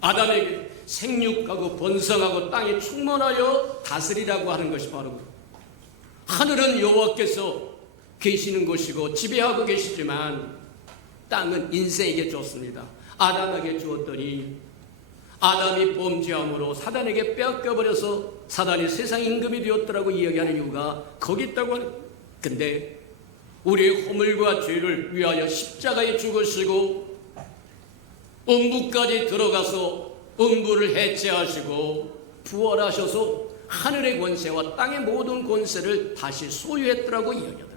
아담에게 생육하고 번성하고 땅에 충만하여 다스리라고 하는 것이 바로 하늘은 여호와께서 계시는 곳이고 지배하고 계시지만 땅은 인세에게 줬습니다. 아담에게 주었더니 아담이 범죄함으로 사단에게 빼앗겨버려서 사단이 세상 임금이 되었더라고 이야기하는 이유가 거기 있다고 하는 거예요. 근데 우리의 허물과 죄를 위하여 십자가에 죽으시고 음부까지 들어가서 음부를 해체하시고 부활하셔서 하늘의 권세와 땅의 모든 권세를 다시 소유했더라고 이야기하더라고요.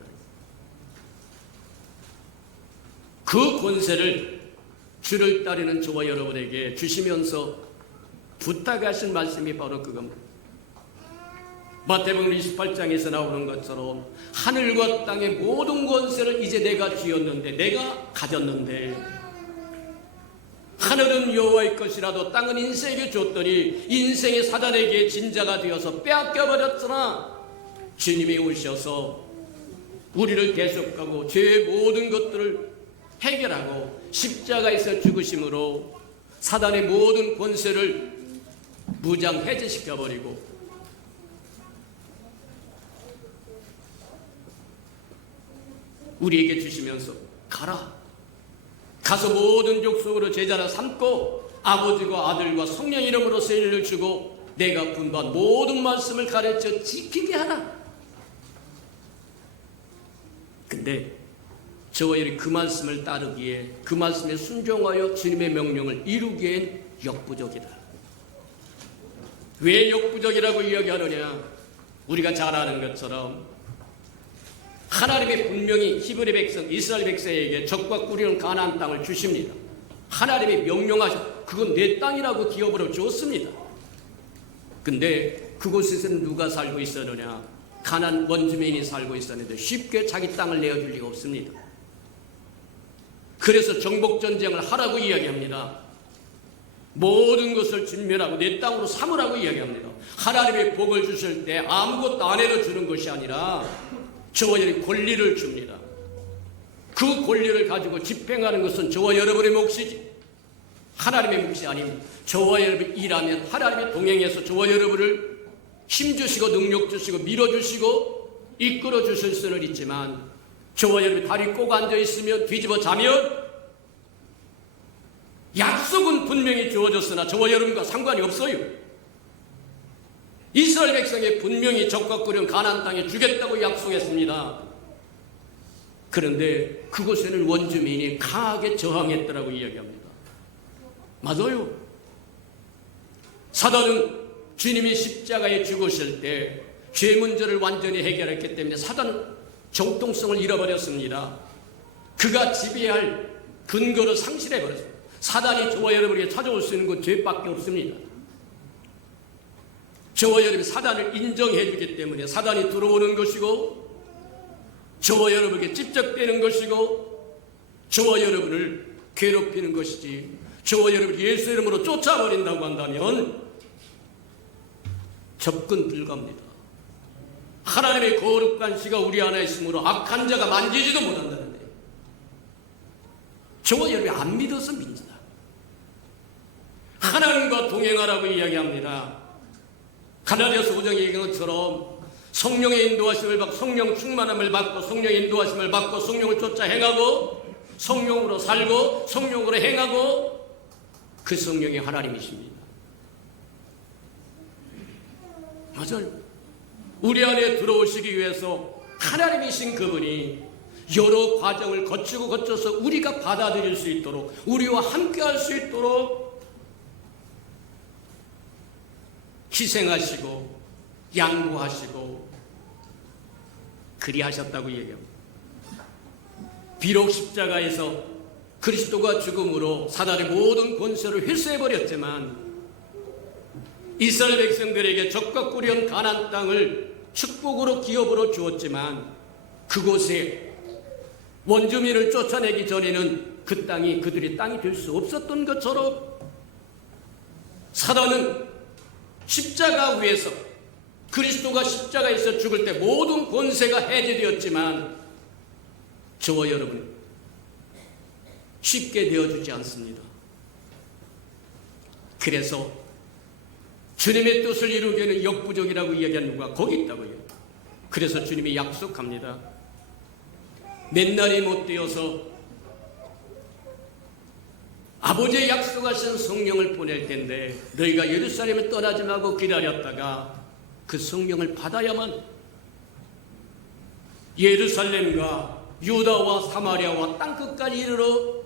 그 권세를 주를 따르는 저와 여러분에게 주시면서 부탁하신 말씀이 바로 그겁니다. 마태복음 28장에서 나오는 것처럼 하늘과 땅의 모든 권세를 이제 내가 쥐었는데, 내가 가졌는데, 하늘은 여호와의 것이라도 땅은 인생에게 줬더니 인생의 사단에게 진자가 되어서 빼앗겨버렸으나 주님이 오셔서 우리를 대속하고 죄의 모든 것들을 해결하고 십자가에서 죽으심으로 사단의 모든 권세를 무장해제시켜버리고 우리에게 주시면서 가서 모든 족속으로 제자를 삼고 아버지와 아들과 성령 이름으로 세례를 주고 내가 분부한 모든 말씀을 가르쳐 지키게 하라. 근데 저와 여러분이 그 말씀을 따르기에, 그 말씀에 순종하여 주님의 명령을 이루기엔 역부족이다. 왜 역부족이라고 이야기하느냐? 우리가 잘 아는 것처럼 하나님의 분명히 히브리 백성, 이스라엘 백성에게 적과 꾸리는 가나안 땅을 주십니다. 하나님이 명령하셔. 그건 내 땅이라고 기업으로 줬습니다. 근데 그곳에서는 누가 살고 있었느냐? 가나안 원주민이 살고 있었는데 쉽게 자기 땅을 내어줄 리가 없습니다. 그래서 정복전쟁을 하라고 이야기합니다. 모든 것을 진멸하고 내 땅으로 삼으라고 이야기합니다. 하나님의 복을 주실 때 아무것도 안 해도 주는 것이 아니라 저와 여러분이 권리를 줍니다. 그 권리를 가지고 집행하는 것은 저와 여러분의 몫이지 하나님의 몫이 아닙니다. 저와 여러분이 일하면 하나님이 동행해서 저와 여러분을 힘주시고 능력 주시고 밀어주시고 이끌어 주실 수는 있지만 저와 여러분이 다리 꼭 앉아있으면 뒤집어 자면 약속은 분명히 주어졌으나 저와 여러분과 상관이 없어요. 이스라엘 백성에 분명히 적과 꾸려온 가나안 땅에 주겠다고 약속했습니다. 그런데 그곳에는 원주민이 강하게 저항했더라고 이야기합니다. 맞아요. 사단은 주님이 십자가에 죽으실 때 죄 문제를 완전히 해결했기 때문에 사단은 정통성을 잃어버렸습니다. 그가 지배할 근거를 상실해버렸습니다. 사단이 저와 여러분에게 찾아올 수 있는 건 죄밖에 없습니다. 저와 여러분이 사단을 인정해 주기 때문에 사단이 들어오는 것이고 저와 여러분에게 집적되는 것이고 저와 여러분을 괴롭히는 것이지, 저와 여러분이 예수 이름으로 쫓아버린다고 한다면 접근 불가합니다. 하나님의 거룩한 씨가 우리 안에 있으므로 악한 자가 만지지도 못한다는데 저와 여러분이 안 믿어서 믿는다. 하나님과 동행하라고 이야기합니다. 갈라디아서 5장에 얘기한 것처럼 성령의 인도하심을 받고 성령 충만함을 받고 성령의 인도하심을 받고 성령을 쫓아 행하고 성령으로 살고 성령으로 행하고 그 성령이 하나님이십니다. 맞아요. 우리 안에 들어오시기 위해서 하나님이신 그분이 여러 과정을 거쳐서 우리가 받아들일 수 있도록 우리와 함께 할 수 있도록 희생하시고 양보하시고 그리하셨다고 얘기합니다. 비록 십자가에서 그리스도가 죽음으로 사단의 모든 권세를 회수해버렸지만 이스라엘 백성들에게 적과 꾸려온 가나안 땅을 축복으로 기업으로 주었지만 그곳에 원주민을 쫓아내기 전에는 그 땅이 그들의 땅이 될 수 없었던 것처럼 사단은 십자가 위에서 그리스도가 십자가에서 죽을 때 모든 권세가 해제되었지만 저와 여러분 쉽게 되어주지 않습니다. 그래서 주님의 뜻을 이루기에는 역부족이라고 이야기하는 누가 거기 있다고요. 그래서 주님이 약속합니다. 맨날이 못 되어서 아버지의 약속하신 성령을 보낼 텐데 너희가 예루살렘을 떠나지 말고 기다렸다가 그 성령을 받아야만 예루살렘과 유다와 사마리아와 땅끝까지 이르러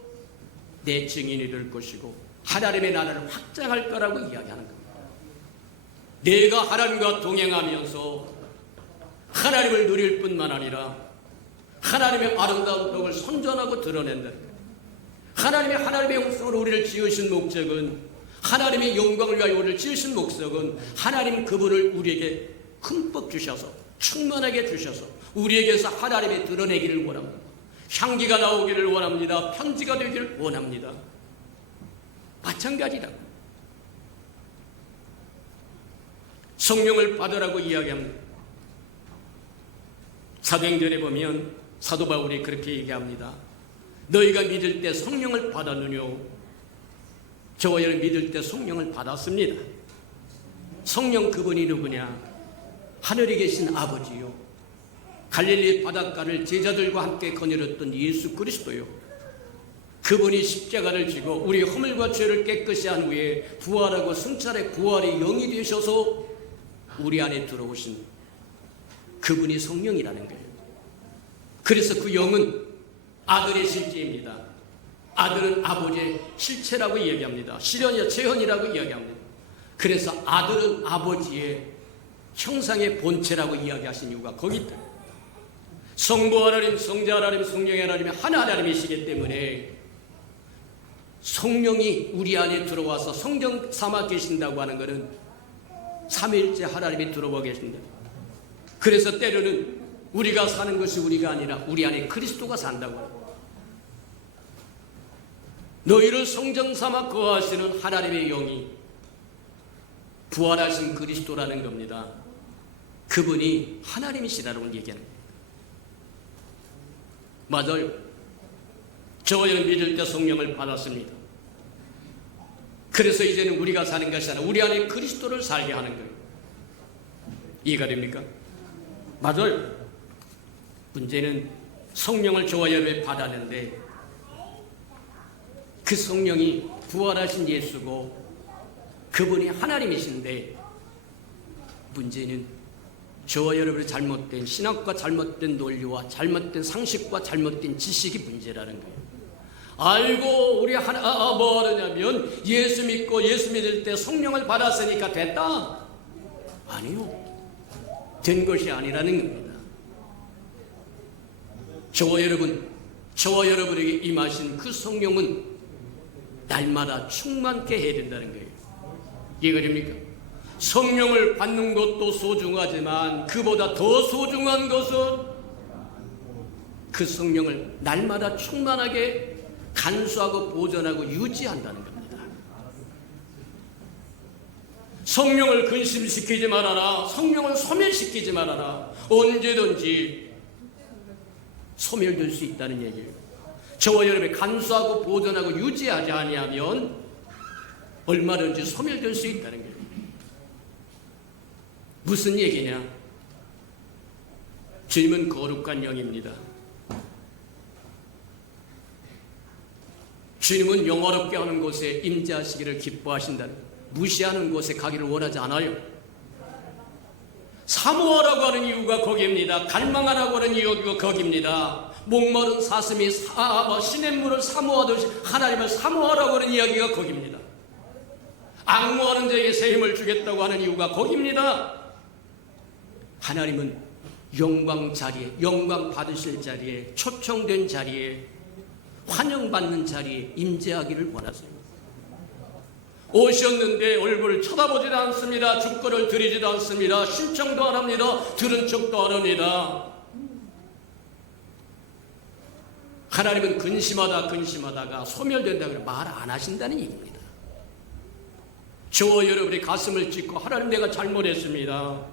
내 증인이 될 것이고 하나님의 나라를 확장할 거라고 이야기하는 겁니다. 내가 하나님과 동행하면서 하나님을 누릴 뿐만 아니라 하나님의 아름다운 덕을 선전하고 드러낸다. 하나님의 형상으로 우리를 지으신 목적은 하나님의 영광을 위하여 우리를 지으신 목적은 하나님 그분을 우리에게 흠뻑 주셔서 충만하게 주셔서 우리에게서 하나님의 드러내기를 원합니다. 향기가 나오기를 원합니다. 편지가 되기를 원합니다. 마찬가지다. 성령을 받으라고 이야기합니다. 사도행전에 보면 사도 바울이 그렇게 얘기합니다. 너희가 믿을 때 성령을 받았느뇨? 저와 여러분 믿을 때 성령을 받았습니다. 성령 그분이 누구냐? 하늘에 계신 아버지요, 갈릴리 바닷가를 제자들과 함께 거닐었던 예수 그리스도요, 그분이 십자가를 지고 우리 허물과 죄를 깨끗이 한 후에 부활하고 승천의 부활의 영이 되셔서 우리 안에 들어오신 그분이 성령이라는 거예요. 그래서 그 영은 아들의 실제입니다. 아들은 아버지의 실체라고 이야기합니다. 실현이야 재현이라고 이야기합니다. 그래서 아들은 아버지의 형상의 본체라고 이야기하신 이유가 거기 있다. 성부 하나님, 성자 하나님, 성령의 하나님이 하나 하나님이시기 때문에 성령이 우리 안에 들어와서 성령 삼아 계신다고 하는 것은 삼위일체 하나님이 들어와 계신다. 그래서 때로는 우리가 사는 것이 우리가 아니라 우리 안에 그리스도가 산다고. 너희를 성령 삼아 거하시는 하나님의 영이 부활하신 그리스도라는 겁니다. 그분이 하나님이시라고 얘기하는 거예요. 맞아요. 저희는 믿을 때 성령을 받았습니다. 그래서 이제는 우리가 사는 것이 아니라 우리 안에 그리스도를 살게 하는 거예요. 이해가 됩니까? 맞아요. 문제는 성령을 저와 여러분이 받았는데 그 성령이 부활하신 예수고 그분이 하나님이신데 문제는 저와 여러분의 잘못된 신학과 잘못된 논리와 잘못된 상식과 잘못된 지식이 문제라는 거예요. 알고 우리 뭐 하느냐면 예수 믿고 예수 믿을 때 성령을 받았으니까 됐다? 아니요. 된 것이 아니라는 겁니다. 저와 여러분에게 임하신 그 성령은 날마다 충만케 해야 된다는 거예요. 이해가 됩니까? 성령을 받는 것도 소중하지만 그보다 더 소중한 것은 그 성령을 날마다 충만하게 간수하고 보존하고 유지한다는 겁니다. 성령을 근심시키지 말아라. 성령을 소멸시키지 말아라. 언제든지 소멸될 수 있다는 얘기예요. 저와 여러분이 간수하고 보존하고 유지하지 아니하면 얼마든지 소멸될 수 있다는 거예요. 무슨 얘기냐? 주님은 거룩한 영입니다. 주님은 영화롭게 하는 곳에 임재하시기를 기뻐하신다는, 무시하는 곳에 가기를 원하지 않아요. 사모하라고 하는 이유가 거기입니다. 갈망하라고 하는 이유가 거기입니다. 목마른 사슴이 시냇물을 사모하듯이 하나님을 사모하라고 하는 이야기가 거기입니다. 악모하는 자에게 새 힘을 주겠다고 하는 이유가 거기입니다. 하나님은 영광 자리에, 영광 받으실 자리에, 초청된 자리에, 환영받는 자리에 임재하기를 원하세요. 오셨는데 얼굴을 쳐다보지도 않습니다. 주권을 드리지도 않습니다. 신청도 안 합니다. 들은 척도 안 합니다. 하나님은 근심하다가 소멸된다고 말 안 하신다는 얘기입니다. 저와 여러분이 가슴을 찢고 하나님 내가 잘못했습니다.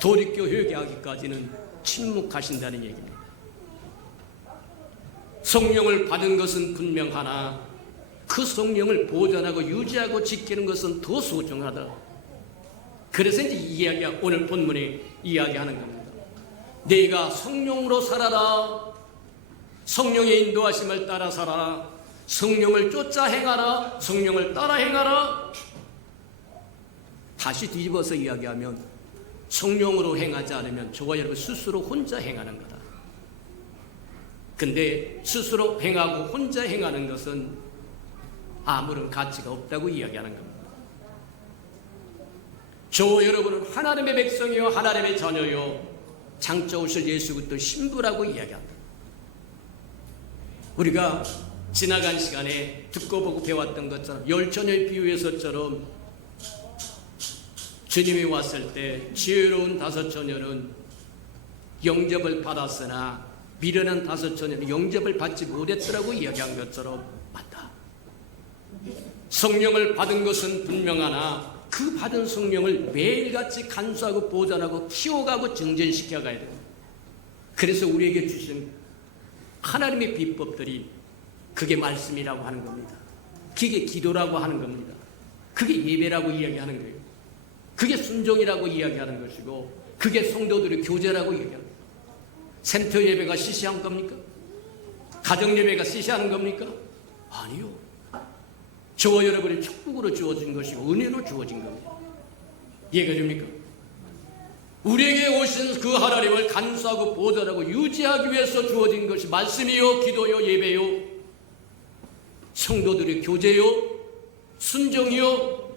돌이켜 회개하기까지는 침묵하신다는 얘기입니다. 성령을 받은 것은 분명하나 그 성령을 보존하고 유지하고 지키는 것은 더 소중하다. 그래서 이제 이야기가 오늘 본문에 이야기하는 겁니다. 내가 성령으로 살아라. 성령의 인도하심을 따라 살아라. 성령을 쫓아 행하라. 성령을 따라 행하라. 다시 뒤집어서 이야기하면 성령으로 행하지 않으면 저와 여러분 스스로 혼자 행하는 거다. 근데 스스로 행하고 혼자 행하는 것은 아무런 가치가 없다고 이야기하는 겁니다. 저와 여러분은 하나님의 백성이요 하나님의 자녀요 장차 오실 예수 그리스도 신부라고 이야기한다. 우리가 지나간 시간에 듣고 보고 배웠던 것처럼 열처녀의 비유에서처럼 주님이 왔을 때 지혜로운 5처녀는 영접을 받았으나 미련한 5처녀는 영접을 받지 못했더라고 이야기한 것처럼 맞다. 성령을 받은 것은 분명하나 그 받은 성령을 매일같이 간수하고 보존하고 키워가고 증진시켜가야 됩니다. 그래서 우리에게 주신 하나님의 비법들이 그게 말씀이라고 하는 겁니다. 그게 기도라고 하는 겁니다. 그게 예배라고 이야기하는 거예요. 그게 순종이라고 이야기하는 것이고 그게 성도들의 교제라고 이야기합니다. 센터 예배가 시시한 겁니까? 가정 예배가 시시하는 겁니까? 아니요. 저와 여러분의 축복으로 주어진 것이고 은혜로 주어진 겁니다. 이해가 됩니까? 우리에게 오신 그 하나님을 간수하고 보존하고 유지하기 위해서 주어진 것이 말씀이요, 기도요, 예배요, 성도들의 교제요, 순종이요,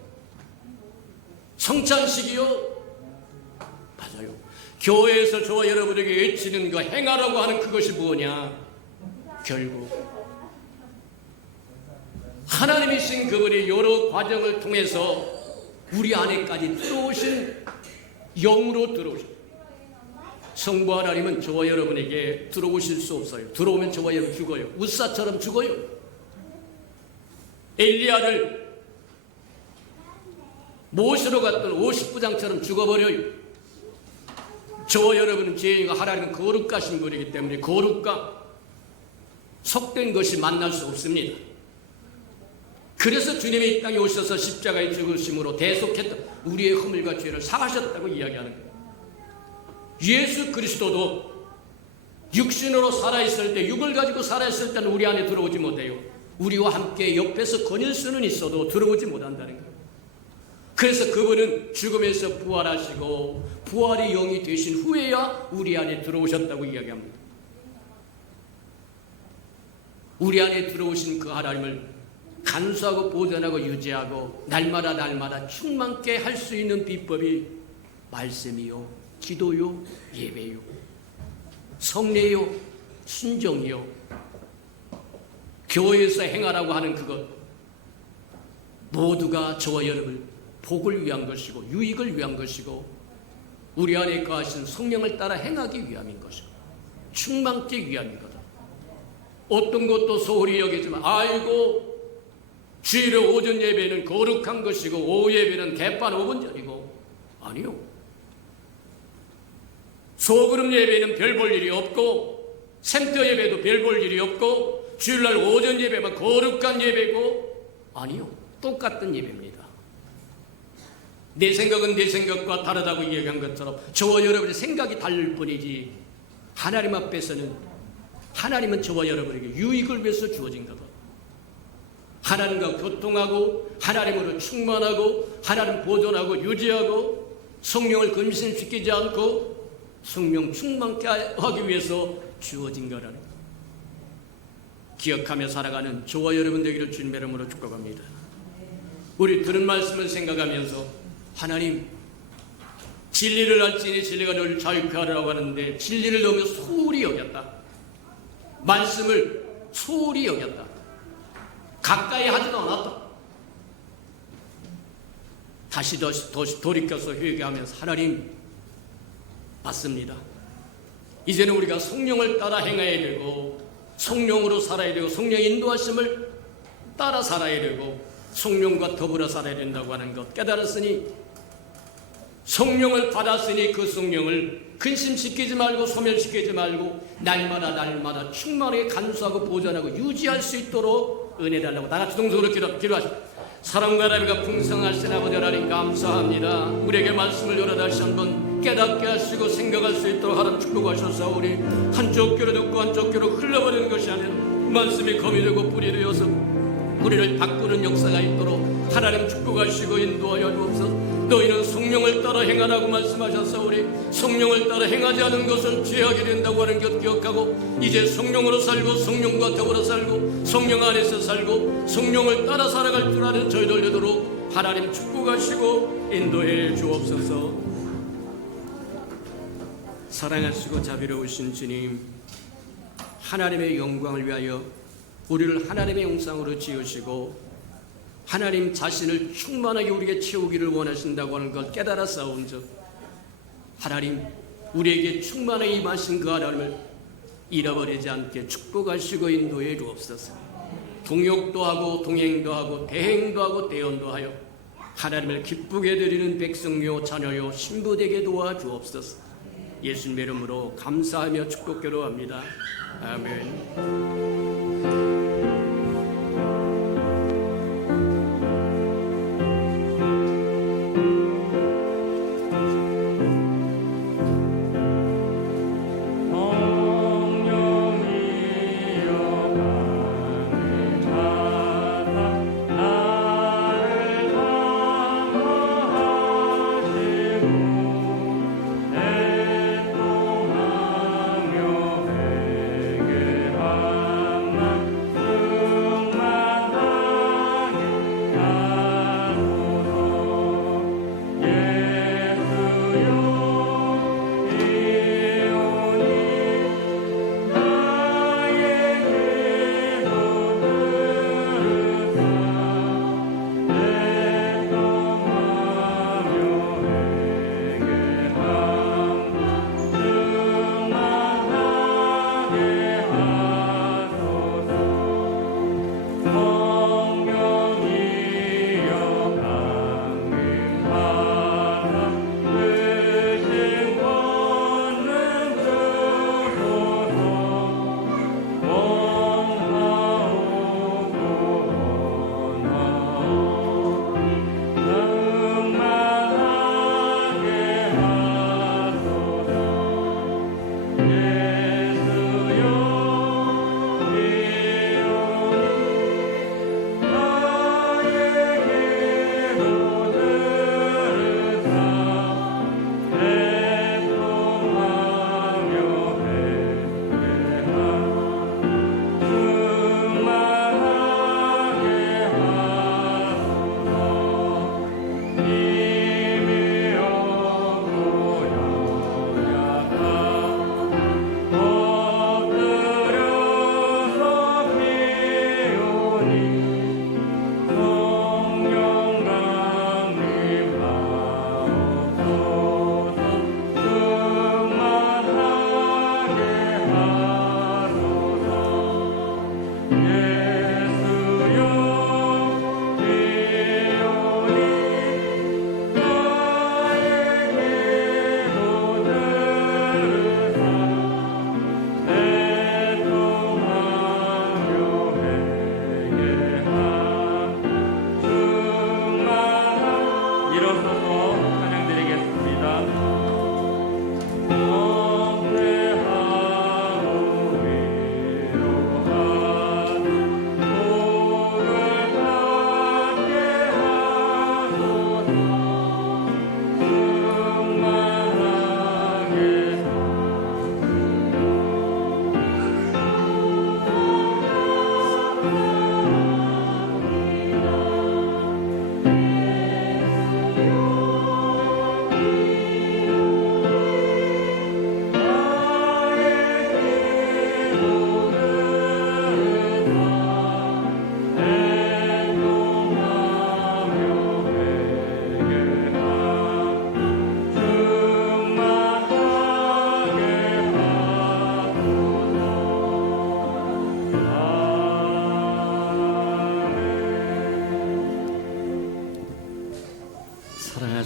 성찬식이요. 맞아요. 교회에서 저와 여러분에게 외치는 거 행하라고 하는 그것이 뭐냐? 결국 하나님이신 그분이 여러 과정을 통해서 우리 안에까지 들어오신 영으로 들어오신 성부 하나님은 저와 여러분에게 들어오실 수 없어요. 들어오면 저와 여러분 죽어요. 우사처럼 죽어요. 엘리야를 모시러 갔던 50부장처럼 죽어버려요. 저와 여러분은 죄인과 하나님은 거룩하신 분이기 때문에 거룩과 속된 것이 만날 수 없습니다. 그래서 주님이 이 땅에 오셔서 십자가에 죽으심으로 대속했던 우리의 허물과 죄를 사하셨다고 이야기하는 거예요. 예수 그리스도도 육신으로 살아있을 때, 육을 가지고 살아있을 때는 우리 안에 들어오지 못해요. 우리와 함께 옆에서 거닐 수는 있어도 들어오지 못한다는 거예요. 그래서 그분은 죽음에서 부활하시고 부활의 영이 되신 후에야 우리 안에 들어오셨다고 이야기합니다. 우리 안에 들어오신 그 하나님을 간수하고 보존하고 유지하고 날마다 충만케 할 수 있는 비법이 말씀이요, 기도요, 예배요, 성례요, 순종이요, 교회에서 행하라고 하는 그것 모두가 저와 여러분을 복을 위한 것이고 유익을 위한 것이고 우리 안에 거하신 성령을 따라 행하기 위함인 것이고 충만케 위함인 거다. 어떤 것도 소홀히 여기지만 아이고 주일의 오전 예배는 거룩한 것이고 오후 예배는 개판 5분 전이고 아니요. 소그룹 예배는 별 볼 일이 없고 센터 예배도 별 볼 일이 없고 주일날 오전 예배만 거룩한 예배고 아니요. 똑같은 예배입니다. 내 생각은 내 생각과 다르다고 이야기한 것처럼 저와 여러분의 생각이 다를 뿐이지 하나님 앞에서는 하나님은 저와 여러분에게 유익을 위해서 주어진 거다. 하나님과 교통하고 하나님으로 충만하고 하나님 보존하고 유지하고 성령을 근심시키지 않고 성령 충만케 하기 위해서 주어진 거라는 것. 기억하며 살아가는 저와 여러분 되기를 주님의 이름으로 축복합니다. 우리 들은 말씀을 생각하면서 하나님 진리를 알지니 진리가 너를 자유케 하라고 하는데 진리를 너무 소홀히 여겼다. 말씀을 소홀히 여겼다. 가까이 하지도 않았다. 다시 돌이켜서 회개하면서 하나님 맞습니다. 이제는 우리가 성령을 따라 행해야 되고 성령으로 살아야 되고 성령의 인도하심을 따라 살아야 되고 성령과 더불어 살아야 된다고 하는 것 깨달았으니 성령을 받았으니 그 성령을 근심시키지 말고 소멸시키지 말고 날마다 충만하게 간수하고 보존하고 유지할 수 있도록 은혜 달라고 다 같이 동성으로 기도하십시오. 사랑과 나비가 풍성하신 아버지 하나님 감사합니다. 우리에게 말씀을 여러 다시 한번 깨닫게 하시고 생각할 수 있도록 하나님 축복하셔서 한쪽 귀로 듣고 한쪽 귀로 흘러버리는 것이 아니라 말씀이 검이 되고 뿌리 되어서 우리를 바꾸는 역사가 있도록 하나님 축복하시고 인도하여 주옵소서. 너희는 성령을 따라 행하라고 말씀하셔서 우리 성령을 따라 행하지 않은 것은 죄하게 된다고 하는 것 기억하고 이제 성령으로 살고 성령과 더불어 살고 성령 안에서 살고 성령을 따라 살아갈 줄 아는 저희들 되도록 하나님 축복하시고 인도해 주옵소서. 사랑하시고 자비로우신 주님, 하나님의 영광을 위하여 우리를 하나님의 형상으로 지으시고 하나님 자신을 충만하게 우리에게 채우기를 원하신다고 하는 걸 깨달아 싸운즉 하나님 우리에게 충만하게 임하신 그 하나님을 잃어버리지 않게 축복하시고 인도해 주옵소서. 동역도 하고 동행도 하고 대행도 하고 대언도 하여 하나님을 기쁘게 드리는 백성요 자녀요 신부 되게 도와주옵소서. 예수님의 이름으로 감사하며 축복기로 합니다. 아멘.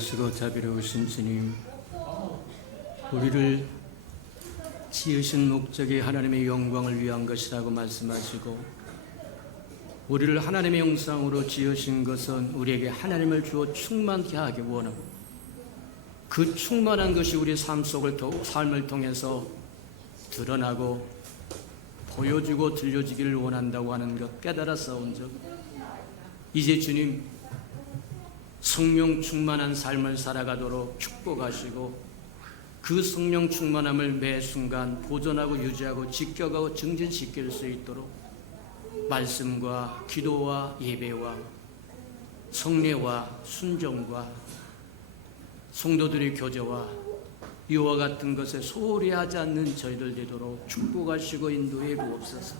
사랑하시고 자비로우신 주님, 우리를 지으신 목적이 하나님의 영광을 위한 것이라고 말씀하시고 우리를 하나님의 형상으로 지으신 것은 우리에게 하나님을 주어 충만케 하기 원하고 그 충만한 것이 우리 삶을 통해서 드러나고 보여지고 들려지기를 원한다고 하는 것 깨달아 싸운즉 이제 주님 성령 충만한 삶을 살아가도록 축복하시고 그 성령 충만함을 매 순간 보존하고 유지하고 지켜가고 증진시킬 수 있도록 말씀과 기도와 예배와 성례와 순종과 성도들의 교제와 이와 같은 것에 소홀히 하지 않는 저희들 되도록 축복하시고 인도해 주옵소서.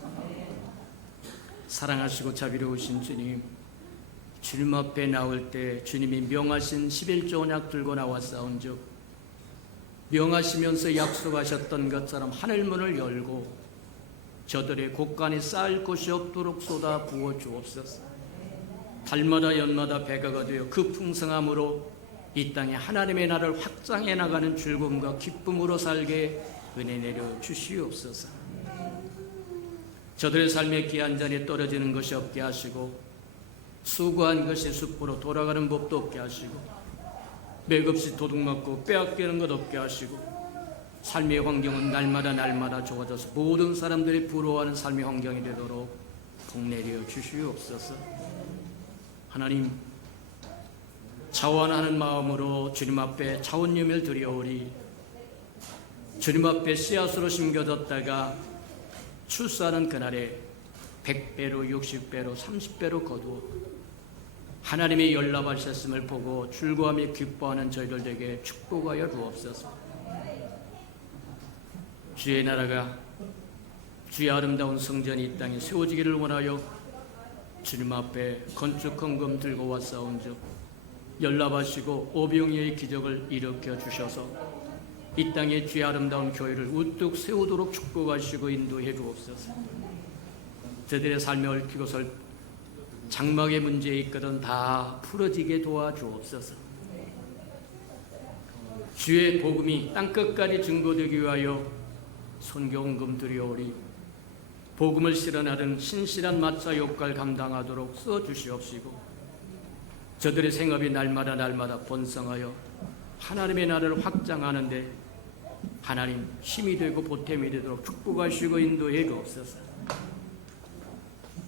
사랑하시고 자비로우신 주님, 주님 앞에 나올 때 주님이 명하신 11조 언약 들고 나왔사온즉 명하시면서 약속하셨던 것처럼 하늘문을 열고 저들의 곳간에 쌓을 곳이 없도록 쏟아 부어 주옵소서. 달마다 연마다 배가가 되어 그 풍성함으로 이 땅에 하나님의 나라를 확장해 나가는 즐거움과 기쁨으로 살게 은혜 내려 주시옵소서. 저들의 삶의 귀한 잔에 떨어지는 것이 없게 하시고 수고한 것이 숲으로 돌아가는 법도 없게 하시고 맥없이 도둑맞고 빼앗기는 것 없게 하시고 삶의 환경은 날마다 좋아져서 모든 사람들이 부러워하는 삶의 환경이 되도록 복 내려 주시옵소서. 하나님, 자원하는 마음으로 주님 앞에 자원념을 드려오리. 주님 앞에 씨앗으로 심겨졌다가 출소하는 그날에 100배로 60배로 30배로 거두어 하나님의 연락하셨음을 보고 즐거움이 기뻐하는 저희들에게 축복하여 주옵소서. 주의 나라가 주의 아름다운 성전이 이 땅에 세워지기를 원하여 주님 앞에 건축 헌금 들고 왔사온즉 연락하시고 오병이의 기적을 일으켜 주셔서 이 땅에 주의 아름다운 교회를 우뚝 세우도록 축복하시고 인도해 주옵소서. 저들의 삶에 얽히고 설 장막의 문제에 있거든 다 풀어지게 도와주옵소서. 주의 복음이 땅끝까지 증거되기 위하여 선교헌금 드려오리. 복음을 실현하는 신실한 마차 역할 감당하도록 써주시옵시고 저들의 생업이 날마다 번성하여 하나님의 나라를 확장하는데 하나님 힘이 되고 보탬이 되도록 축복하시고 인도해 주옵소서.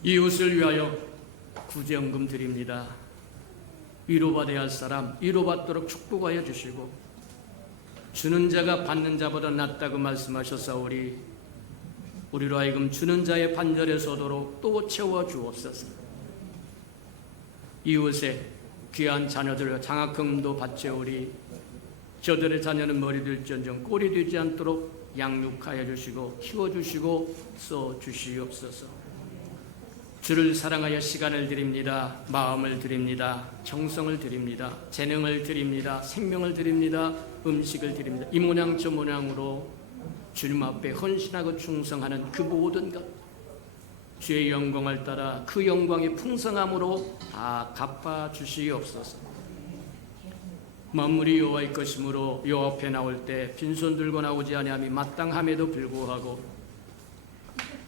이웃을 위하여 구제헌금 드립니다. 위로받아야 할 사람 위로받도록 축복하여 주시고 주는 자가 받는 자보다 낫다고 말씀하셨사오리. 우리로 하여금 주는 자의 반절에 서도록 또 채워 주옵소서. 이웃의 귀한 자녀들과 장학금도 바쳐오리. 저들의 자녀는 머리 될지언정 꼴이 되지 않도록 양육하여 주시고 키워주시고 써주시옵소서. 주를 사랑하여 시간을 드립니다. 마음을 드립니다. 정성을 드립니다. 재능을 드립니다. 생명을 드립니다. 음식을 드립니다. 이 모양 저 모양으로 주님 앞에 헌신하고 충성하는 그 모든 것 주의 영광을 따라 그 영광의 풍성함으로 다 갚아 주시옵소서. 만물이 여호와의 것이므로 여호와 앞에 나올 때 빈손 들고 나오지 아니함이 마땅함에도 불구하고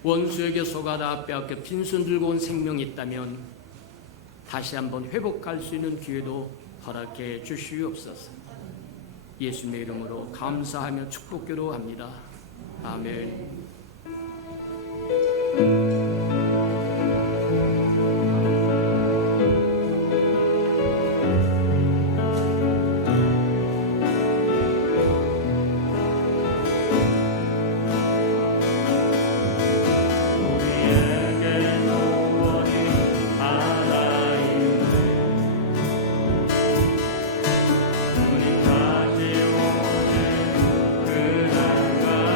원수에게 속아다 빼앗겨 빈손 들고 온 생명이 있다면 다시 한번 회복할 수 있는 기회도 허락해 주시옵소서. 예수님의 이름으로 감사하며 축복기로 합니다. 아멘. 우리 가지오는 그날까지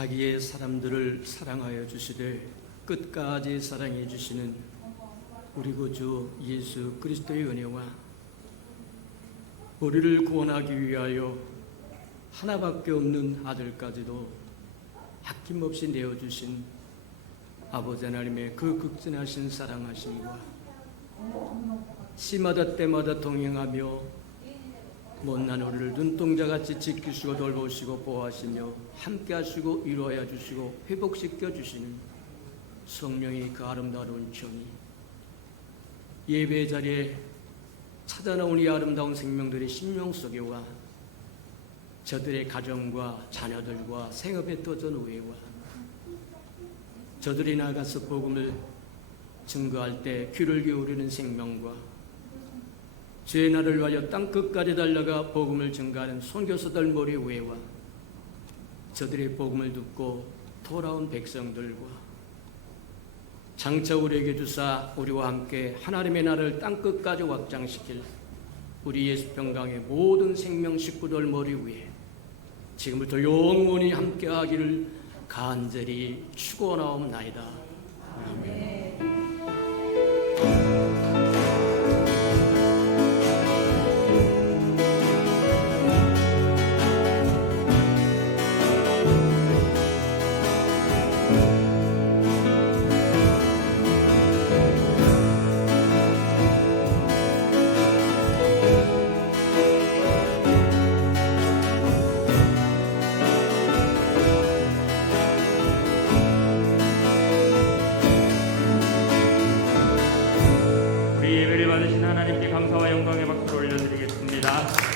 자기의 사람들을 사랑하여 주시되 끝까지 사랑해 주시는 우리 구주 예수 그리스도의 은혜와 우리를 구원하기 위하여 하나밖에 없는 아들까지도 아낌없이 내어주신 아버지 하나님의 그 극진하신 사랑하심과 시마다 때마다 동행하며 못난 우리를 눈동자같이 지키시고 돌보시고 보호하시며 함께하시고 위로하여 주시고 회복시켜 주시는 성령의 그 아름다운 정의, 예배 자리에 찾아나온 이 아름다운 생명들의 심령 속에와 저들의 가정과 자녀들과 생업에 터진 우애와 저들이 나가서 복음을 증거할 때 귀를 기울이는 생명과 죄의 날을 위하여 땅끝까지 달려가 복음을 증거하는 선교사들 머리 위에와 저들의 복음을 듣고 돌아온 백성들과 장차 우리에게 주사 우리와 함께 하나님의 나라를 땅끝까지 확장시킬 우리 예수평강의 모든 생명 식구들 머리 위에 지금부터 영원히 함께하기를 간절히 축원하옵나이다. 아멘. 우리 예배를 받으신 하나님께 감사와 영광의 박수를 올려드리겠습니다.